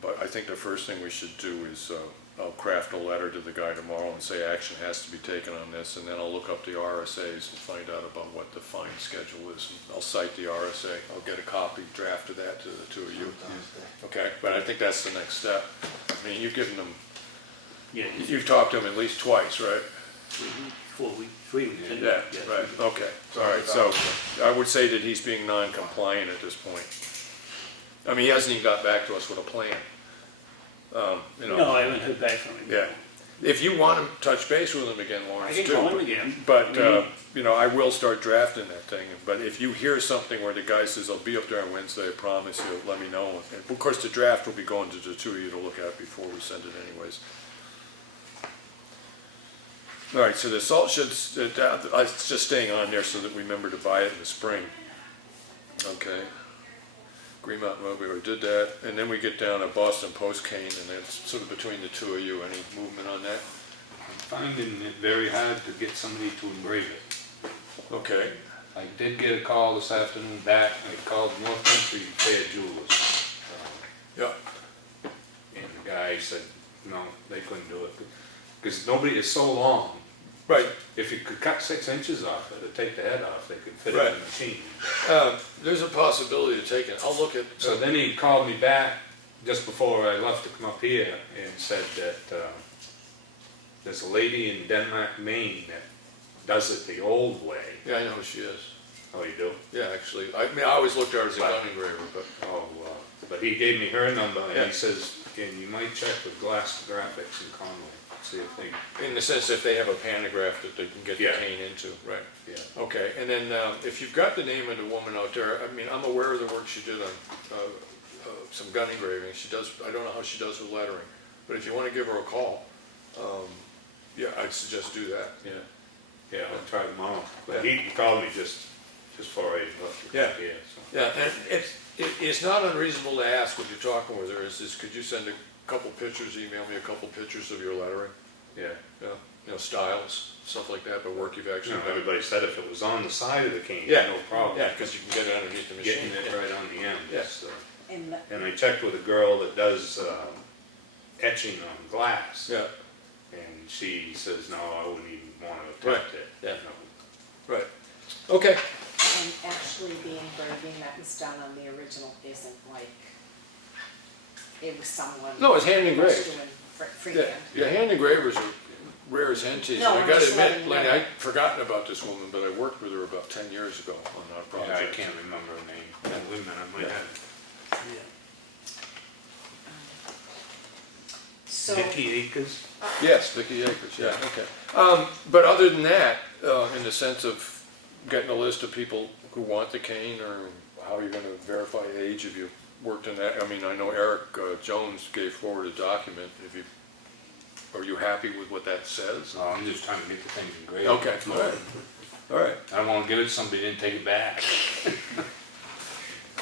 but I think the first thing we should do is I'll craft a letter to the guy tomorrow and say action has to be taken on this, and then I'll look up the RSAs and find out about what the fine schedule is. And I'll cite the RSA. I'll get a copy, draft of that to the two of you. Okay, but I think that's the next step. I mean, you've given them, Yeah, it's you've talked to them at least twice, right? 4 weeks, 3 weeks. isn't Yeah, it? right, okay, all right, so I would say that he's being non-compliant at this point. I mean, he hasn't even got back to us with a plan. You know. No, I haven't heard back from him. Yeah, if you want to touch base with him again, I Lawrence, can too. call him again. But, Mhm. you know, I will start drafting that thing, but if you hear something where the guy says, I'll be up there on Wednesday, I promise you, let me know. And of course, the draft will be going to the two of you to look at before we send it anyways. All right, so the salt sheds, it's just staying on there so that we remember to buy it in the spring. Okay. Green Mountain Road, we already did that, and then we get down to Boston Post cane, and that's sort of between the two of you. Any movement on that? I'm finding it very hard to get somebody to engrave it. Okay. I did get a call this afternoon back, I called North Country Fair Jewelers. Yeah. And the guy said, no, they couldn't do it, because nobody, is so long. Right. If you could cut 6 inches off it, or take the head off, they could fit it Right. in the machine. There's a possibility of taking. I'll look at. So then he called me back just before I left to come up here and said that there's a lady in Denmark, Maine that does it the old way. Yeah, I know who she is. Oh, you do? Yeah, actually, I mean, I always looked at her as a Right. gun engraver, but Oh, but he gave me her number and Yeah. he says, and you might check with Glass Graphics in Conway, see if they, in the sense if they have a pantograph that they can get the Yeah. cane into. Right. yeah. Okay, and then if you've got the name of the woman out there, I mean, I'm aware of the work she did on some gun engraving. She does, I don't know how she does with lettering, but if you want to give her a call, yeah, I'd suggest do that. Yeah, yeah, I'll try tomorrow. But Yeah. he called me just before I left. Yeah. Yeah, so. Yeah, and it's not unreasonable to ask when you're talking with her, is could you send a couple pictures, email me a couple pictures of your lettering? Yeah. Yeah, you know, styles, stuff like that, but work you've You actually know, done. everybody said if it was on the side of the cane, Yeah. no problem. Yeah, because you can get it underneath the machine. Getting it right on the end. Yeah. is, And And I checked with a girl that does etching on glass. Yeah, And she says, no, I wouldn't even want to attempt it. yeah. No. right. Okay. And actually the engraving that was done on the original isn't like, it was someone. No, it's hand engraved. was doing Yeah, freehand. yeah, hand engravers are rare as henties. No, I I'm gotta just admit, letting you Lenny, know. I'd forgotten about this woman, but I worked with her about 10 years ago on our Yeah, I project. can't remember her name. Oh, wait a minute, I might Yeah. have So, Vicky Acres. Yes, Vicky Akers, yeah, okay. But other than that, in the sense of getting a list of people who want the cane or how you're gonna verify age, if you worked in that, I mean, I know Eric Jones gave forward a document, if you, are you happy with what that says? No, I'm just trying to get the thing engraved. Okay, all right, I don't wanna give it to somebody, didn't take it back.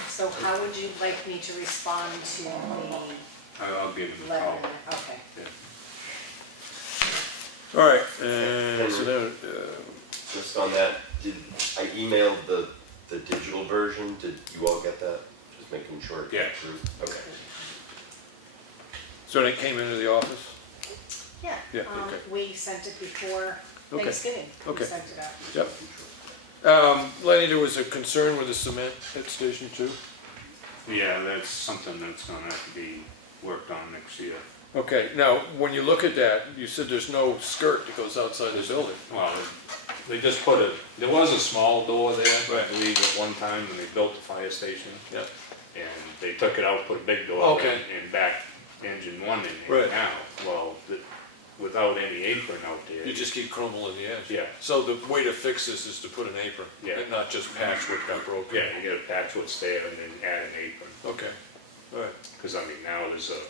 So how would you like me to respond to the I'll give him a letter? call. Okay. all right, and so then, Just on that, I emailed the digital version, did you all get that? Just making sure it Yeah. got through. Okay. so it came into the office? Yeah, Yeah, okay. we sent it before Okay, Thanksgiving. okay. We sent it out. Yep. Lenny, there was a concern with the cement at Station 2? Yeah, that's something that's gonna have to be worked on next year. Okay, now, when you look at that, you said there's no skirt that goes outside the building. Well, they just put there was a small door there, I Right. believe, at one time when they built the fire station. Yeah. And they took it out, put a big door Okay. and back engine one in Right. there now. Well, without any apron out there. You just keep crumbling the edge. Yeah. So the way to fix this is to put an apron, Yeah. and not just patch what got broken. Yeah, you gotta patch what's there and then add an apron. Okay, all right, Cause I mean, now there's a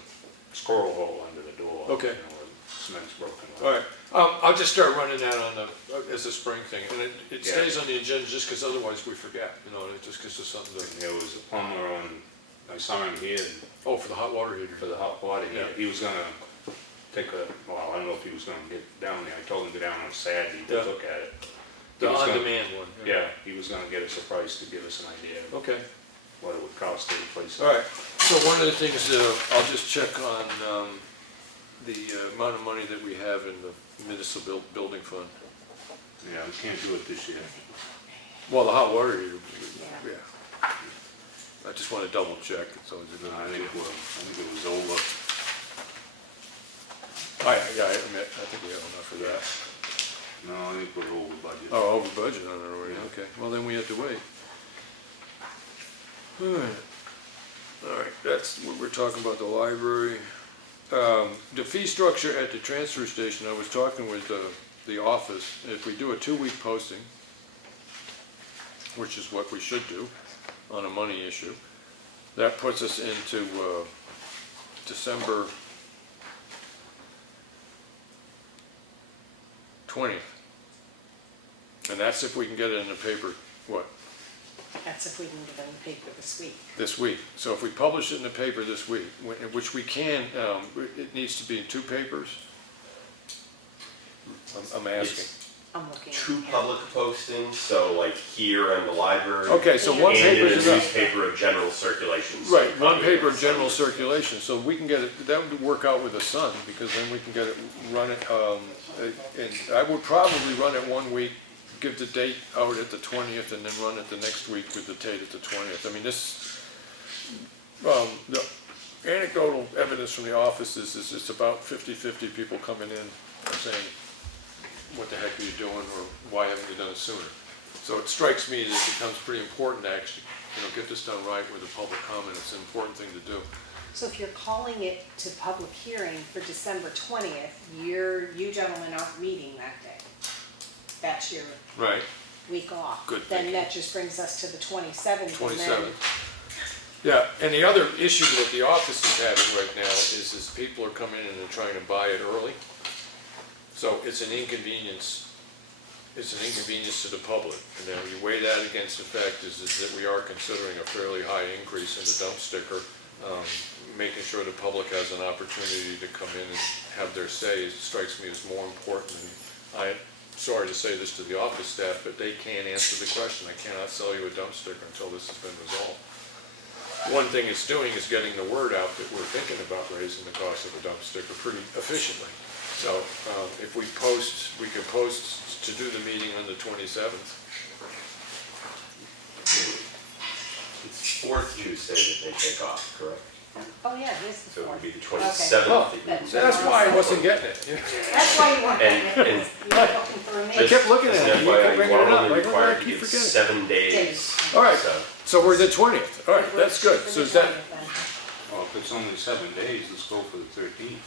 squirrel hole under the door. Okay. You know, where cement's broken up. all right. I'll just start running that on as a spring thing, and it Yeah. stays on the agenda just because otherwise we forget, you know, and it just gives us something to, And there was a plumber on, I saw him here oh, for the hot water heater. for the hot water here. Yeah. He was gonna well, I don't know if he was gonna get down there. I told him to go down on Saturday to Yeah. look at it. He The was gonna- on-demand one. Yeah, he was gonna get us a price to give us an idea of Okay, what it would cost to replace it. all right. So one of the things, I'll just check on the amount of money that we have in the municipal building fund. Yeah, we can't do it this year. Well, the hot water heater, Yeah. yeah. I just want to double check, it's always a good I idea. think it was over. I admit, I think we have enough of that. No, I think we're over budget. Oh, over budget on it already, okay. Well, then we have to wait. All right, that's what we're talking about, the library. The fee structure at the transfer station, I was talking with the office, if we do a 2-week posting, which is what we should do on a money issue, that puts us into December 20th. And that's if we can get it in the paper, what, That's if we can get it in the paper this week. this week? So if we publish it in the paper this week, which we can, it needs to be in 2 papers? I'm asking. I'm looking. Two at- public postings, so like here and the library. Okay, so one And paper in a is enough. newspaper of general circulation. so Right, one probably paper of like general 7. circulation, so we can get it, that would work out with the Sun, because then we can get it, run it, and I would probably run it 1 week, give the date out at the 20th, and then run it the next week with the date at the 20th. I mean, this, the anecdotal evidence from the office is it's about 50-50 people coming in saying, what the heck are you doing, or why haven't you done it sooner? So it strikes me that it becomes pretty important to actually, get this done right with the public comment. It's an important thing to do. So if you're calling it to public hearing for December 20th, you gentlemen aren't meeting that day. That's your Right. week off. Good Then thinking. that just brings us to the 27th. and then- 27th. Yeah, and the other issue that the office is having right now is people are coming in and trying to buy it early. So it's an inconvenience. It's an inconvenience to the public. And then you weigh that against the fact is that we are considering a fairly high increase in the dump sticker. Making sure the public has an opportunity to come in and have their say strikes me as more important. And I'm sorry to say this to the office staff, but they can't answer the question. I cannot sell you a dump sticker until this has been resolved. One thing it's doing is getting the word out that we're thinking about raising the cost of a dump sticker pretty efficiently. So if we could post to do the meeting on the 27th. It's 4th Tuesday that they take off, correct? Oh, yeah, it is the So it 4th. would be the Okay. 27th. Oh, that you- So that's why I wasn't getting it. That's why you weren't And- getting it, and- because you were looking for me. I kept looking at Just it. as an You kept FYI, bringing you it are up. only I go, required I to keep give forgetting. 7 days. Days. All right, So so we're the 20th. All right, that's good. For So the is that, 20th then. Well, if it's only 7 days, let's go for the 13th.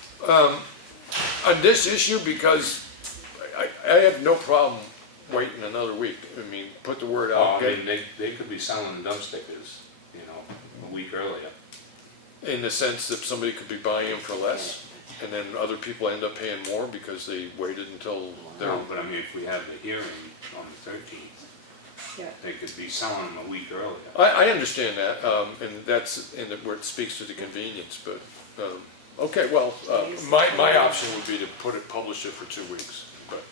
on this issue, because I have no problem waiting another week? I mean, put the word Oh, out, I mean, they could be selling dump stickers, you know, a week earlier. in the sense that somebody could be buying them for less, and then other people end up paying more because they waited until they're. No, but I mean, if we have the hearing on the 13th, Yeah. they could be selling them a week earlier. I understand that, and that's, where it speaks to the convenience, but, okay, well, my option would be to publish it for 2 weeks, but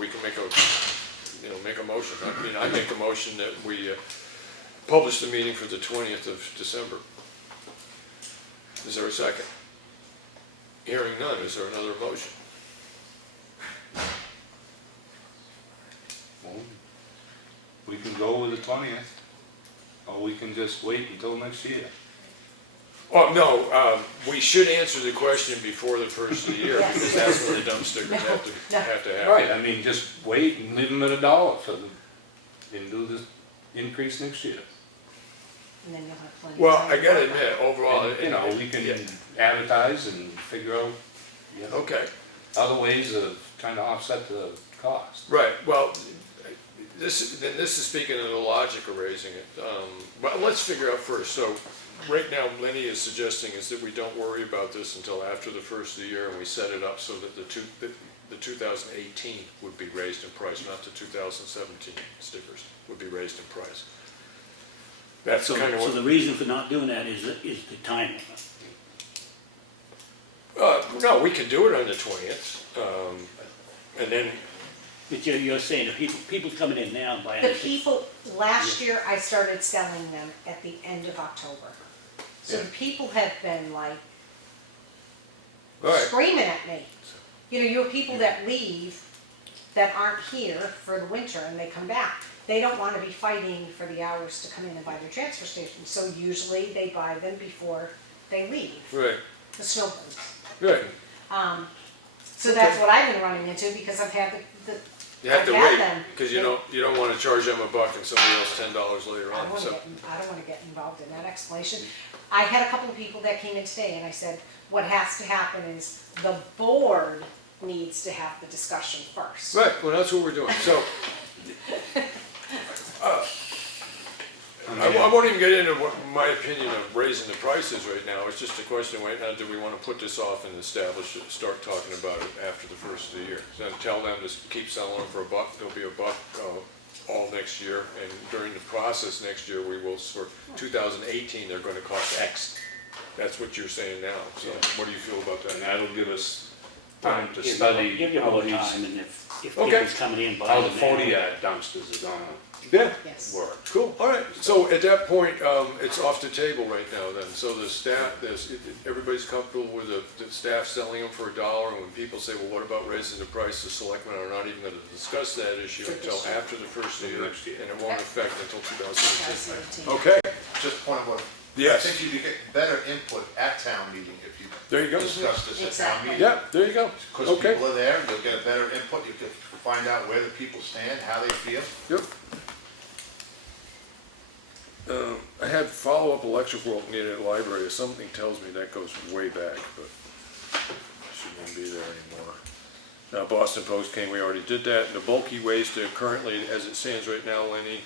we can make a motion. I mean, I make a motion that we publish the meeting for the 20th of December. Is there a second? Hearing none, is there another motion? Well, we can go with the 20th, or we can just wait until next year. Oh, no, we should answer the question before the first of the year, Yes. because that's when the dump stickers have to happen. Right, I mean, just wait and leave them at $1 for the, and do the increase next year. And then you'll have plenty. Well, of time I to gotta work on it. admit, overall, And, you know, we yeah. can advertise and figure out, you know, Okay, other ways of trying to offset the cost. right, well, this is speaking of the logic of raising it. But let's figure out first, so, right now, Lenny is suggesting is that we don't worry about this until after the first of the year, and we set it up so that the 2018 would be raised in price, not the 2017 stickers would be raised in price. That's So, kind of so what. the reason for not doing that is the timing. No, we can do it on the 20th, and then, But you're saying that people's coming in now and buying. The people, last year I started selling them at the end of October. So the people have been like all right, screaming at me. You know, you have people that leave that aren't here for the winter and they come back. They don't want to be fighting for the hours to come in and buy their transfer station. So usually they buy them before they leave, right, the snowbirds. right. So that's what I've been running into because I've had the You have to I've had wait, them. because you don't want to charge them $1 and somebody else $10 later I on, so. don't wanna get involved in that explanation. I had a couple of people that came in today and I said, what has to happen is the board needs to have the discussion first. Right, well, that's what we're doing, so. I won't even get into what my opinion of raising the prices right now, it's just a question, right now, do we want to put this off and establish it, start talking about it after the first of the year? Then tell them to keep selling them for $1, there'll be $1 all next year, and during the process next year, we will, for 2018, they're going to cost X. That's what you're saying now, so what do you feel about And that? that'll give us time to Give study you how more these, time, and if Okay. people's coming in how buying the them 40-yard dumpsters are gonna Yeah. Yes. work. Cool, all right, so at that point, it's off the table right now then, so the staff, everybody's comfortable with the staff selling them for $1, and when people say, well, what about raising the price, the selectmen are not even gonna discuss that issue For until this year. after the first of the year, Next year. and it won't affect until 2018. 2018. Okay, Just a point of order. Yes. I think you could get better input at town meeting if you there you go. discuss this at town Exactly. meeting. Yeah, there you go, Because okay, people are there, you'll get a better input, you can find out where the people stand, how they feel. yep. I had follow-up electrical work needed at the library, something tells me that goes way back, but shouldn't be there anymore. Now, Boston Post came, we already did that, and the bulky waste, currently, as it stands right now, Lenny,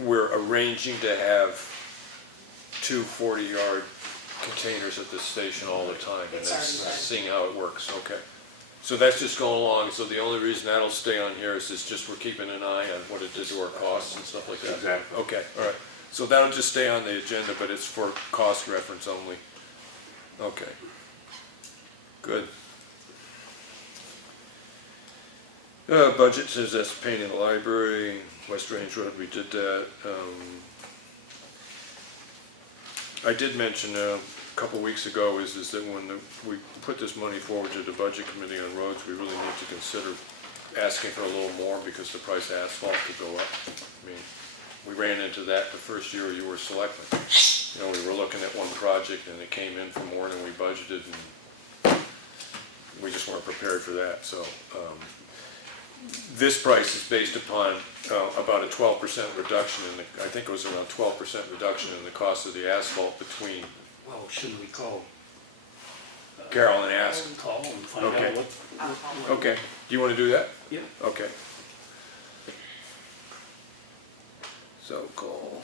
we're arranging to have 2 40-yard containers at this station all the time, and It's that's already done. seeing how it works, okay. So that's just going along, so the only reason that'll stay on here is it's just we're keeping an eye on what it did to our costs and stuff like that. Exactly. Okay, all right, so that'll just stay on the agenda, but it's for cost reference only. Okay. Good. Budget says that's painting the library, West Range Road, we did that. I did mention a couple weeks ago is that when we put this money forward to the budget committee on roads, we really need to consider asking for a little more because the price of asphalt could go up. I mean, we ran into that the first year you were selectman. You know, we were looking at one project and it came in for more than we budgeted, and we just weren't prepared for that, so. This price is based upon about a 12% reduction in the, I think it was around 12% reduction in the cost of the asphalt between, Well, shouldn't we call Carol and ask. Call and find Okay. out what. I'll call. Okay, do you wanna do that? Yeah. Okay. So call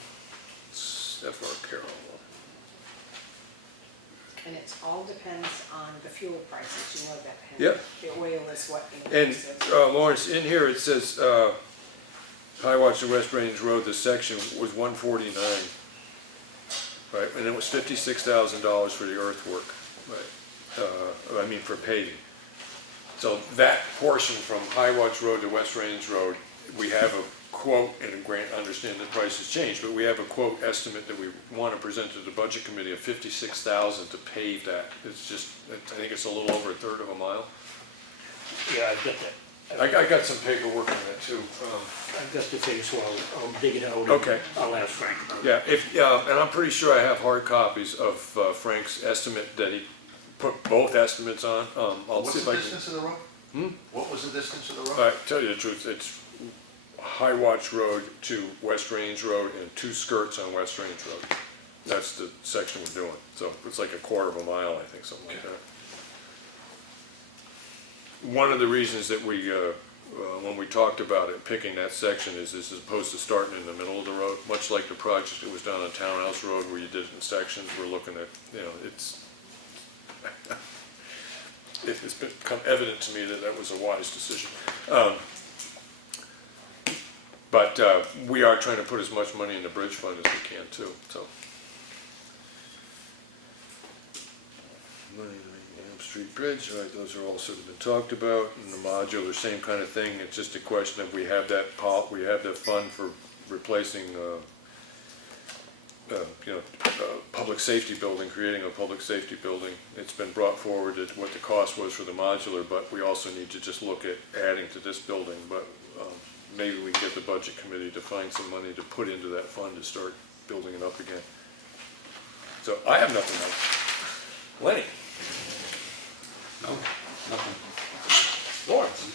FR Carol. And it all depends on the fuel prices, you know that. Henry. Yep. The oil is what And increases. Lawrence, in here it says, Highwatch to West Range Road, the section was 149, right? And it was $56,000 for the earthwork, right? I mean for paving. So that portion from Highwatch Road to West Range Road, we have a quote, and grant, understand the price has changed, but we have a quote estimate that we want to present to the budget committee of $56,000 to pave that. It's just, I think it's a little over a third of a mile. Yeah, I've got that. I got some paperwork on that too. I've got the figure, so I'll dig it out. and Okay. I'll ask Frank about it. Yeah, and I'm pretty sure I have hard copies of Frank's estimate that he put both estimates on. I'll What's see if the I can. distance of the road? What was the distance of the road? All right, tell you the truth, it's Highwatch Road to West Range Road and 2 skirts on West Range Road. That's the section we're doing. So it's like a quarter of a mile, I think, something like that. One of the reasons that we, when we talked about it, picking that section is as opposed to starting in the middle of the road, much like the project that was done on Townhouse Road where you did it in sections, we're looking at, it's, it's become evident to me that that was a wise decision. But we are trying to put as much money in the bridge fund as we can too, so. Elm Street Bridge, all right, those are all sort of been talked about, and the modular, same kind of thing, it's just a question of we have that we have that fund for replacing, public safety building, creating a public safety building. It's been brought forward at what the cost was for the modular, but we also need to just look at adding to this building, but maybe we can get the budget committee to find some money to put into that fund to start building it up again. So I have nothing else. Lenny? No, nothing. Lawrence?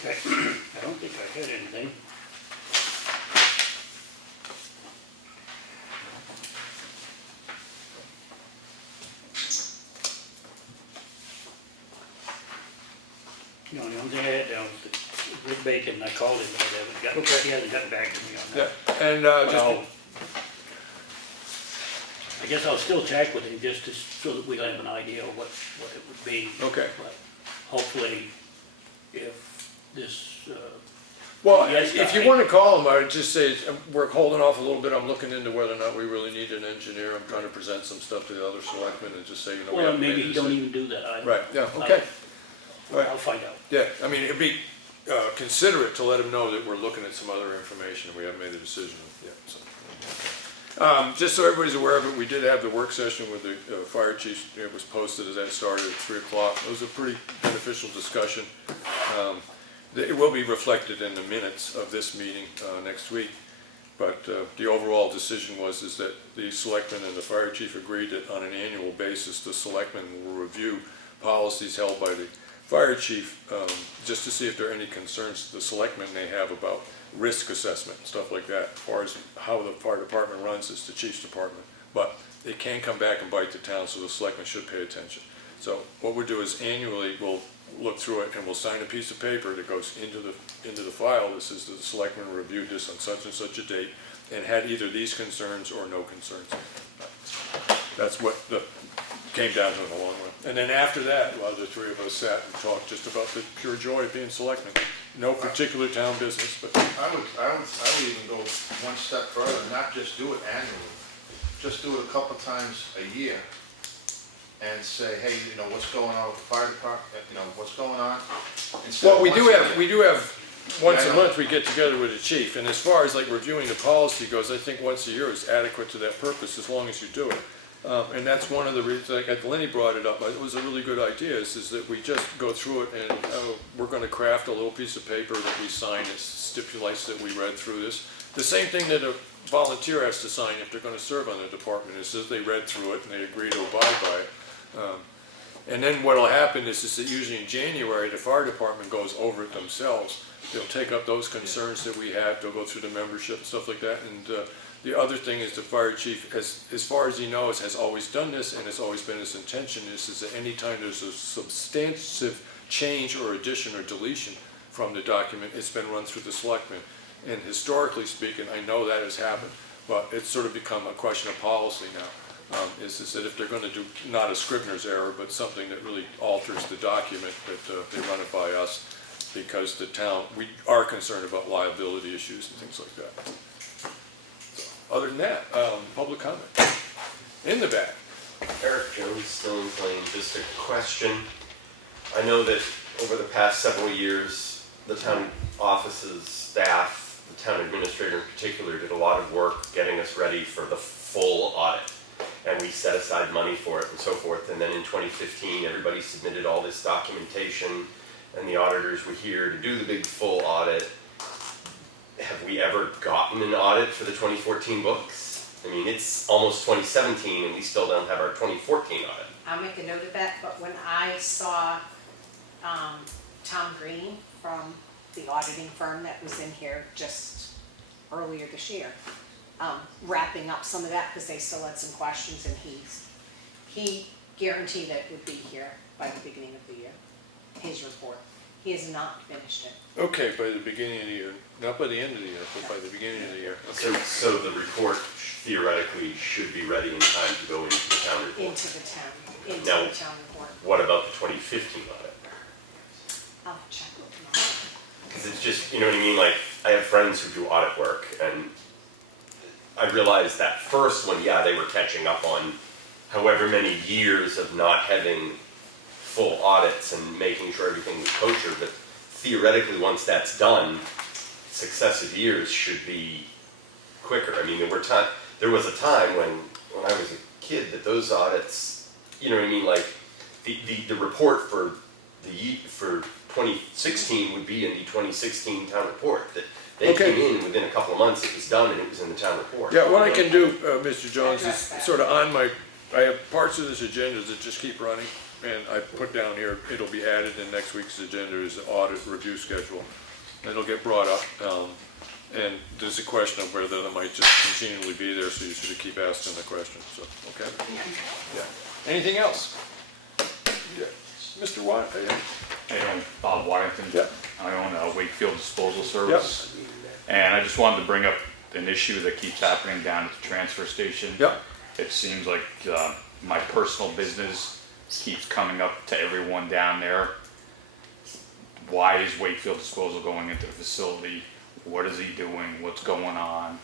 Okay, I don't think I had anything. You know, the only thing I had down was the Rick Bacon, I called him, but he hasn't gotten back to me on that. Yeah, and Well, just, I guess I'll still check with him just so that we have an idea of what it would be. okay. But hopefully, if this, Well, Yes, if you guy. want to call him, I would just say, we're holding off a little bit, I'm looking into whether or not we really need an engineer, I'm trying to present some stuff to the other selectmen and just say, we well, haven't made maybe a he don't decision. even do that. Right, yeah, okay. All right. I'll find out. Yeah, I mean, it'd be considerate to let him know that we're looking at some other information and we haven't made a decision yet, so. Just so everybody's aware of it, we did have the work session with the fire chief. It was posted as that started at 3 o'clock. It was a pretty beneficial discussion. It will be reflected in the minutes of this meeting next week. But the overall decision is that the selectmen and the fire chief agreed that on an annual basis, the selectmen will review policies held by the fire chief just to see if there are any concerns the selectmen may have about risk assessment and stuff like that. As far as how the fire department runs, it's the chief's department. But it can come back and bite the town, so the selectmen should pay attention. So what we'll do is annually, we'll look through it and we'll sign a piece of paper that goes into the file that says the selectmen reviewed this on such and such a date and had either these concerns or no concerns. That's what came down to in the long run. And then after that, well, the three of us sat and talked just about the pure joy of being selectmen. No particular town business, but I would even go one step further, not just do it annually, just do it a couple times a year and say, hey, what's going on with the fire department, what's going on? Instead well, of we once do a have once Yeah, I a know. month we get together with the chief, and as far as like reviewing the policy goes, I think once a year is adequate to that purpose as long as you do it. And that's one of the reasons, like Lenny brought it up, it was a really good idea, is that we just go through it and we're gonna craft a little piece of paper that we sign that stipulates that we read through this. The same thing that a volunteer has to sign if they're gonna serve on the department, is that they read through it and they agree to abide by it. And then what'll happen is that usually in January, the fire department goes over it themselves. They'll take up those concerns that we have, they'll go through the membership and stuff like that, and The other thing is the fire chief, as far as he knows, has always done this, and it's always been his intention, is that anytime there's a substantive change or addition or deletion from the document, it's been run through the selectmen. And historically speaking, I know that has happened, but it's sort of become a question of policy now. Is that if they're going to do not a Scrivener's error, but something that really alters the document, that they run it by us, because the town, we are concerned about liability issues and things like that. Other than that, public comment. In the back. Eric Jones, Stone Plain, just a question. I know that over the past several years, the town offices, staff, the town administrator in particular, did a lot of work getting us ready for the full audit. And we set aside money for it and so forth. And then in 2015, everybody submitted all this documentation, and the auditors were here to do the big full audit. Have we ever gotten an audit for the 2014 books? I mean, it's almost 2017 and we still don't have our 2014 audit. I'll make a note of that, but when I saw Tom Green from the auditing firm that was in here just earlier this year, wrapping up some of that because they still had some questions, and he guaranteed that it would be here by the beginning of the year, his report. He has not finished it. Okay, by the beginning of the year, not by the end of the year, but by the beginning of the year. Okay. So the report theoretically should be ready in time to go into the town report. Into the town, Now, the town report. What about the 2015 audit? I'll check with tomorrow. Because it's just, you know what I mean, like, I have friends who do audit work, and I realized that first one, yeah, they were catching up on however many years of not having full audits and making sure everything was kosher, but theoretically, once that's done, successive years should be quicker. I mean, there was a time when I was a kid that those audits, you know what I mean, like, the report for 2016 would be in the 2016 town report, that they Okay. came in within a couple of months, it was done, and it was in the town report. Yeah, what I can do, Mr. Jones, is sort of I have parts of this agenda that just keep running, and I put down here, it'll be added in next week's agenda is the audit review schedule. It'll get brought up, and there's a question of whether they might just continually be there, so you should keep asking the question, so, okay? Yeah. Anything else? Yeah. Mr. Watt? Hey, I'm Bob Waddington. Yep. I own Wakefield Disposal Service. And I just wanted to bring up an issue that keeps happening down at the transfer station. Yep. It seems like my personal business keeps coming up to everyone down there. Why is Wakefield Disposal going into the facility? What is he doing? What's going on?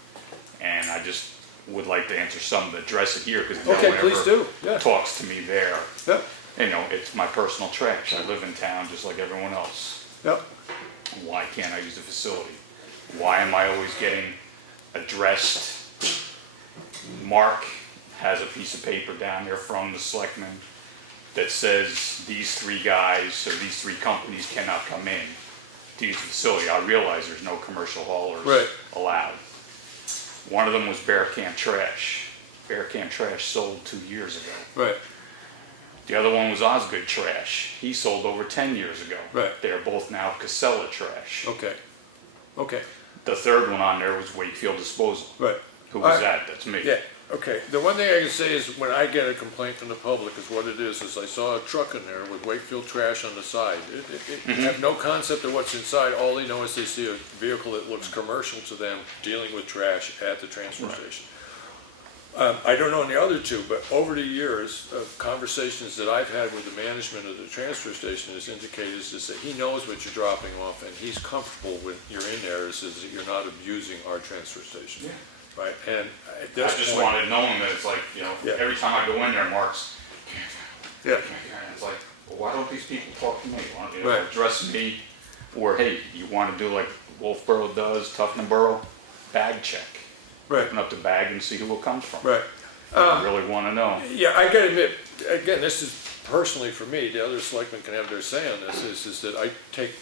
And I just would like to answer some of the address it here because no Okay, one please ever do. Yeah. talks to me there. Yep, You know, it's my personal trash. I live in town just like everyone else. yep. Why can't I use the facility? Why am I always getting addressed? Mark has a piece of paper down there from the selectmen that says these three guys or these three companies cannot come in to use the facility. I realize there's no commercial haulers Right. allowed. One of them was Bear Camp Trash. Bear Camp Trash sold 2 years ago. Right, The other one was Osgood Trash. He sold over 10 years ago. Right. They're both now Casella Trash. okay, okay, The third one on there was Wakefield Disposal. right. Who was All right. that? That's me. Yeah, okay. The one thing I can say is when I get a complaint from the public is what it is I saw a truck in there with Wakefield trash on the side. They have no concept of what's inside. All they know is they see a vehicle that looks commercial to them dealing with trash at the transfer station. I don't know on the other two, but over the years, conversations that I've had with the management of the transfer station has indicated is that he knows what you're dropping off and he's comfortable when you're in there is that you're not abusing our transfer station. Yeah. Right, and at I this just point, wanted knowing that it's like, you know, Yeah. every time I go in there, Mark's, yeah, it's like, well, why don't these people talk to me? Why don't, you know, Right. address me? Or, hey, you want to do like Wolfboro does, Tuftonboro? Bag check. right, Open up the bag and see who it comes from. right. I really want to know. Yeah, I gotta admit, again, this is personally for me, the other selectmen can have their say on this, is that I take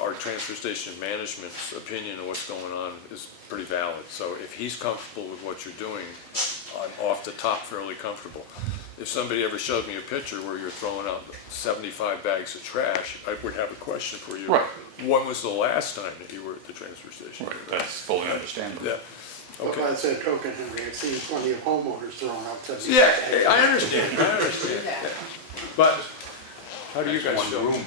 our transfer station management's opinion of what's going on is pretty valid. So if he's comfortable with what you're doing, I'm off the top fairly comfortable. If somebody ever showed me a picture where you're throwing out 75 bags of trash, I would have a question for you. Right. When was the last time that you were at the transfer station? Right, that's fully understandable. Yeah. But Okay. by the same token, Henry, I've seen plenty of homeowners throwing out 70. Yeah, I understand, I understand. But how do you guys One feel? room.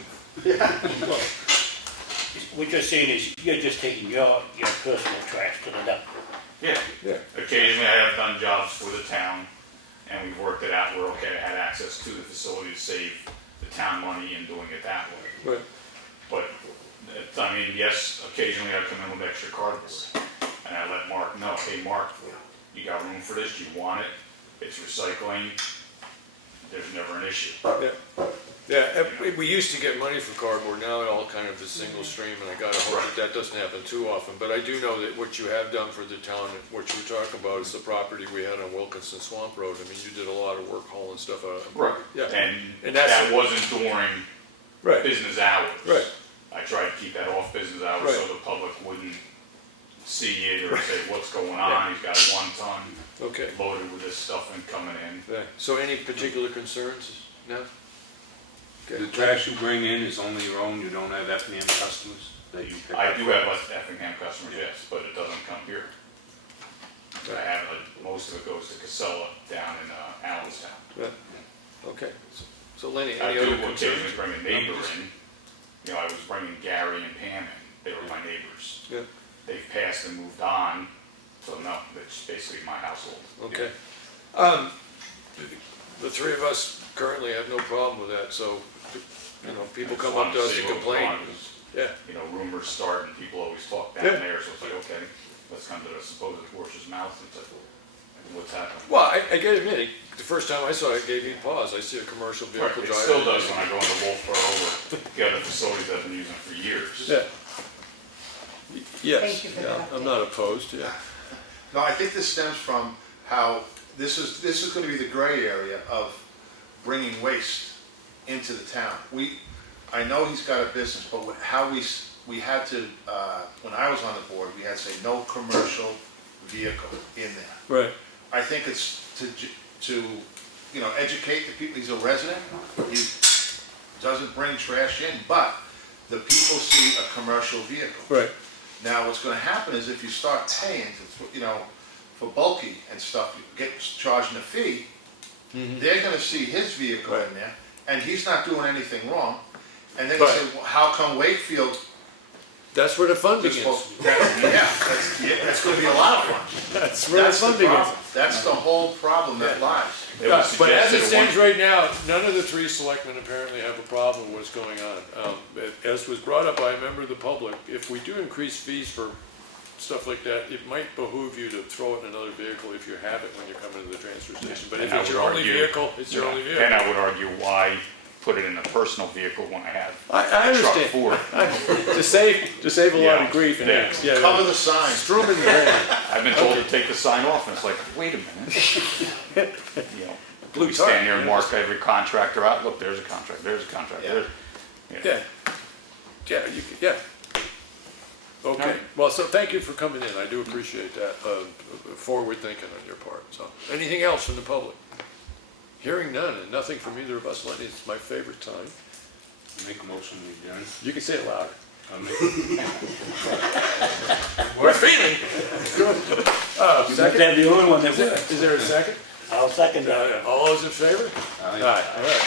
What you're saying is you're just taking your personal trash to the dump. Yeah. Yeah. Occasionally I have done jobs for the town, and we've worked it out, we're okay, I had access to the facility to save the town money in doing it that way. Right. But, I mean, yes, occasionally I come in with extra cardboard, and I let Mark know, hey, Mark, you got room for this, do you want it? It's recycling, there's never an issue. Yeah, we used to get money for cardboard, now it all kind of is single stream, and I gotta hope that doesn't happen too often. But I do know that what you have done for the town, what you were talking about is the property we had on Wilkinson Swamp Road. I mean, you did a lot of work hauling stuff out. Right. Yeah. And that's that wasn't during Right, business hours. right, I tried to keep that off business hours so the public wouldn't see it or say, what's going on, he's got 1 ton okay. loaded with this stuff and coming in. Yeah. So any particular concerns now? The trash you bring in is only your own, you don't have Effingham customers that you pick up? I do have less Effingham customers, yes, but it doesn't come here. I have, most of it goes to Casella down in Allenstown. Yeah. Okay. So Lenny, I any do other occasionally concerns? bring a neighbor in. You know, I was bringing Gary and Pam in, they were my neighbors. Yeah, They've passed and moved on, so no, it's basically my household. okay. The three of us currently have no problem with that, so, you know, people come up to us and complain. Yeah, You know, rumors start and people always talk down Yeah. there, so it's like, okay, let's come to the supposed horse's mouth and say, what's happening? well, I gotta admit, the first time I saw it, it gave me pause. I see a commercial Right, vehicle it driving. still does when I go into Wolfboro or the other facilities I've been using for years. Yeah. Yes, Thank you for yeah, that I'm not opposed, yeah. No, I think this stems from how this is gonna be the gray area of bringing waste into the town. I know he's got a business, but how we had to, when I was on the board, we had to say no commercial vehicle in there. Right. I think it's to, you know, educate the people, he's a resident, he doesn't bring trash in, but the people see a commercial vehicle. Right. Now, what's gonna happen is if you start paying, you know, for bulky and stuff, you get charging a fee, they're gonna see his vehicle in there, and he's not doing anything wrong, and then they say, well, how come Wakefield? That's where the funding is is. supposed to-" that's gonna be a lot of fun. That's where the That's the funding is. problem, that's the whole problem that lies. It Yeah, was but as it suggested stands one- right now, none of the three selectmen apparently have a problem with what's going on. As was brought up by a member of the public, if we do increase fees for stuff like that, it might behoove you to throw it in another vehicle if you have it when you come into the transfer station. But if And I it's would your only argue- vehicle, it's your only Then vehicle. I would argue why put it in a personal vehicle when I have I a truck understand. for it. To save a lot Yeah, of grief and yeah. yeah, Cover the sign. strew 'em in the rain. I've been told to take the sign off, and it's like, wait a minute. You know, Blue we stand tarp, here and yeah. mark every contractor out, look, there's a contract, there's a contract, Yeah. there's. you know. Yeah, yeah, yeah. Okay, well, so thank you for coming in, I do appreciate that, forward thinking on your part, so. Anything else from the public? Hearing none, and nothing from either of us, Lenny, it's my favorite time. Make a motion to adjourn. You can say it louder. I'll make We're feeling. Good. Second, They're the only one that is there a second? I'll second that. All those in favor? Aye. All right.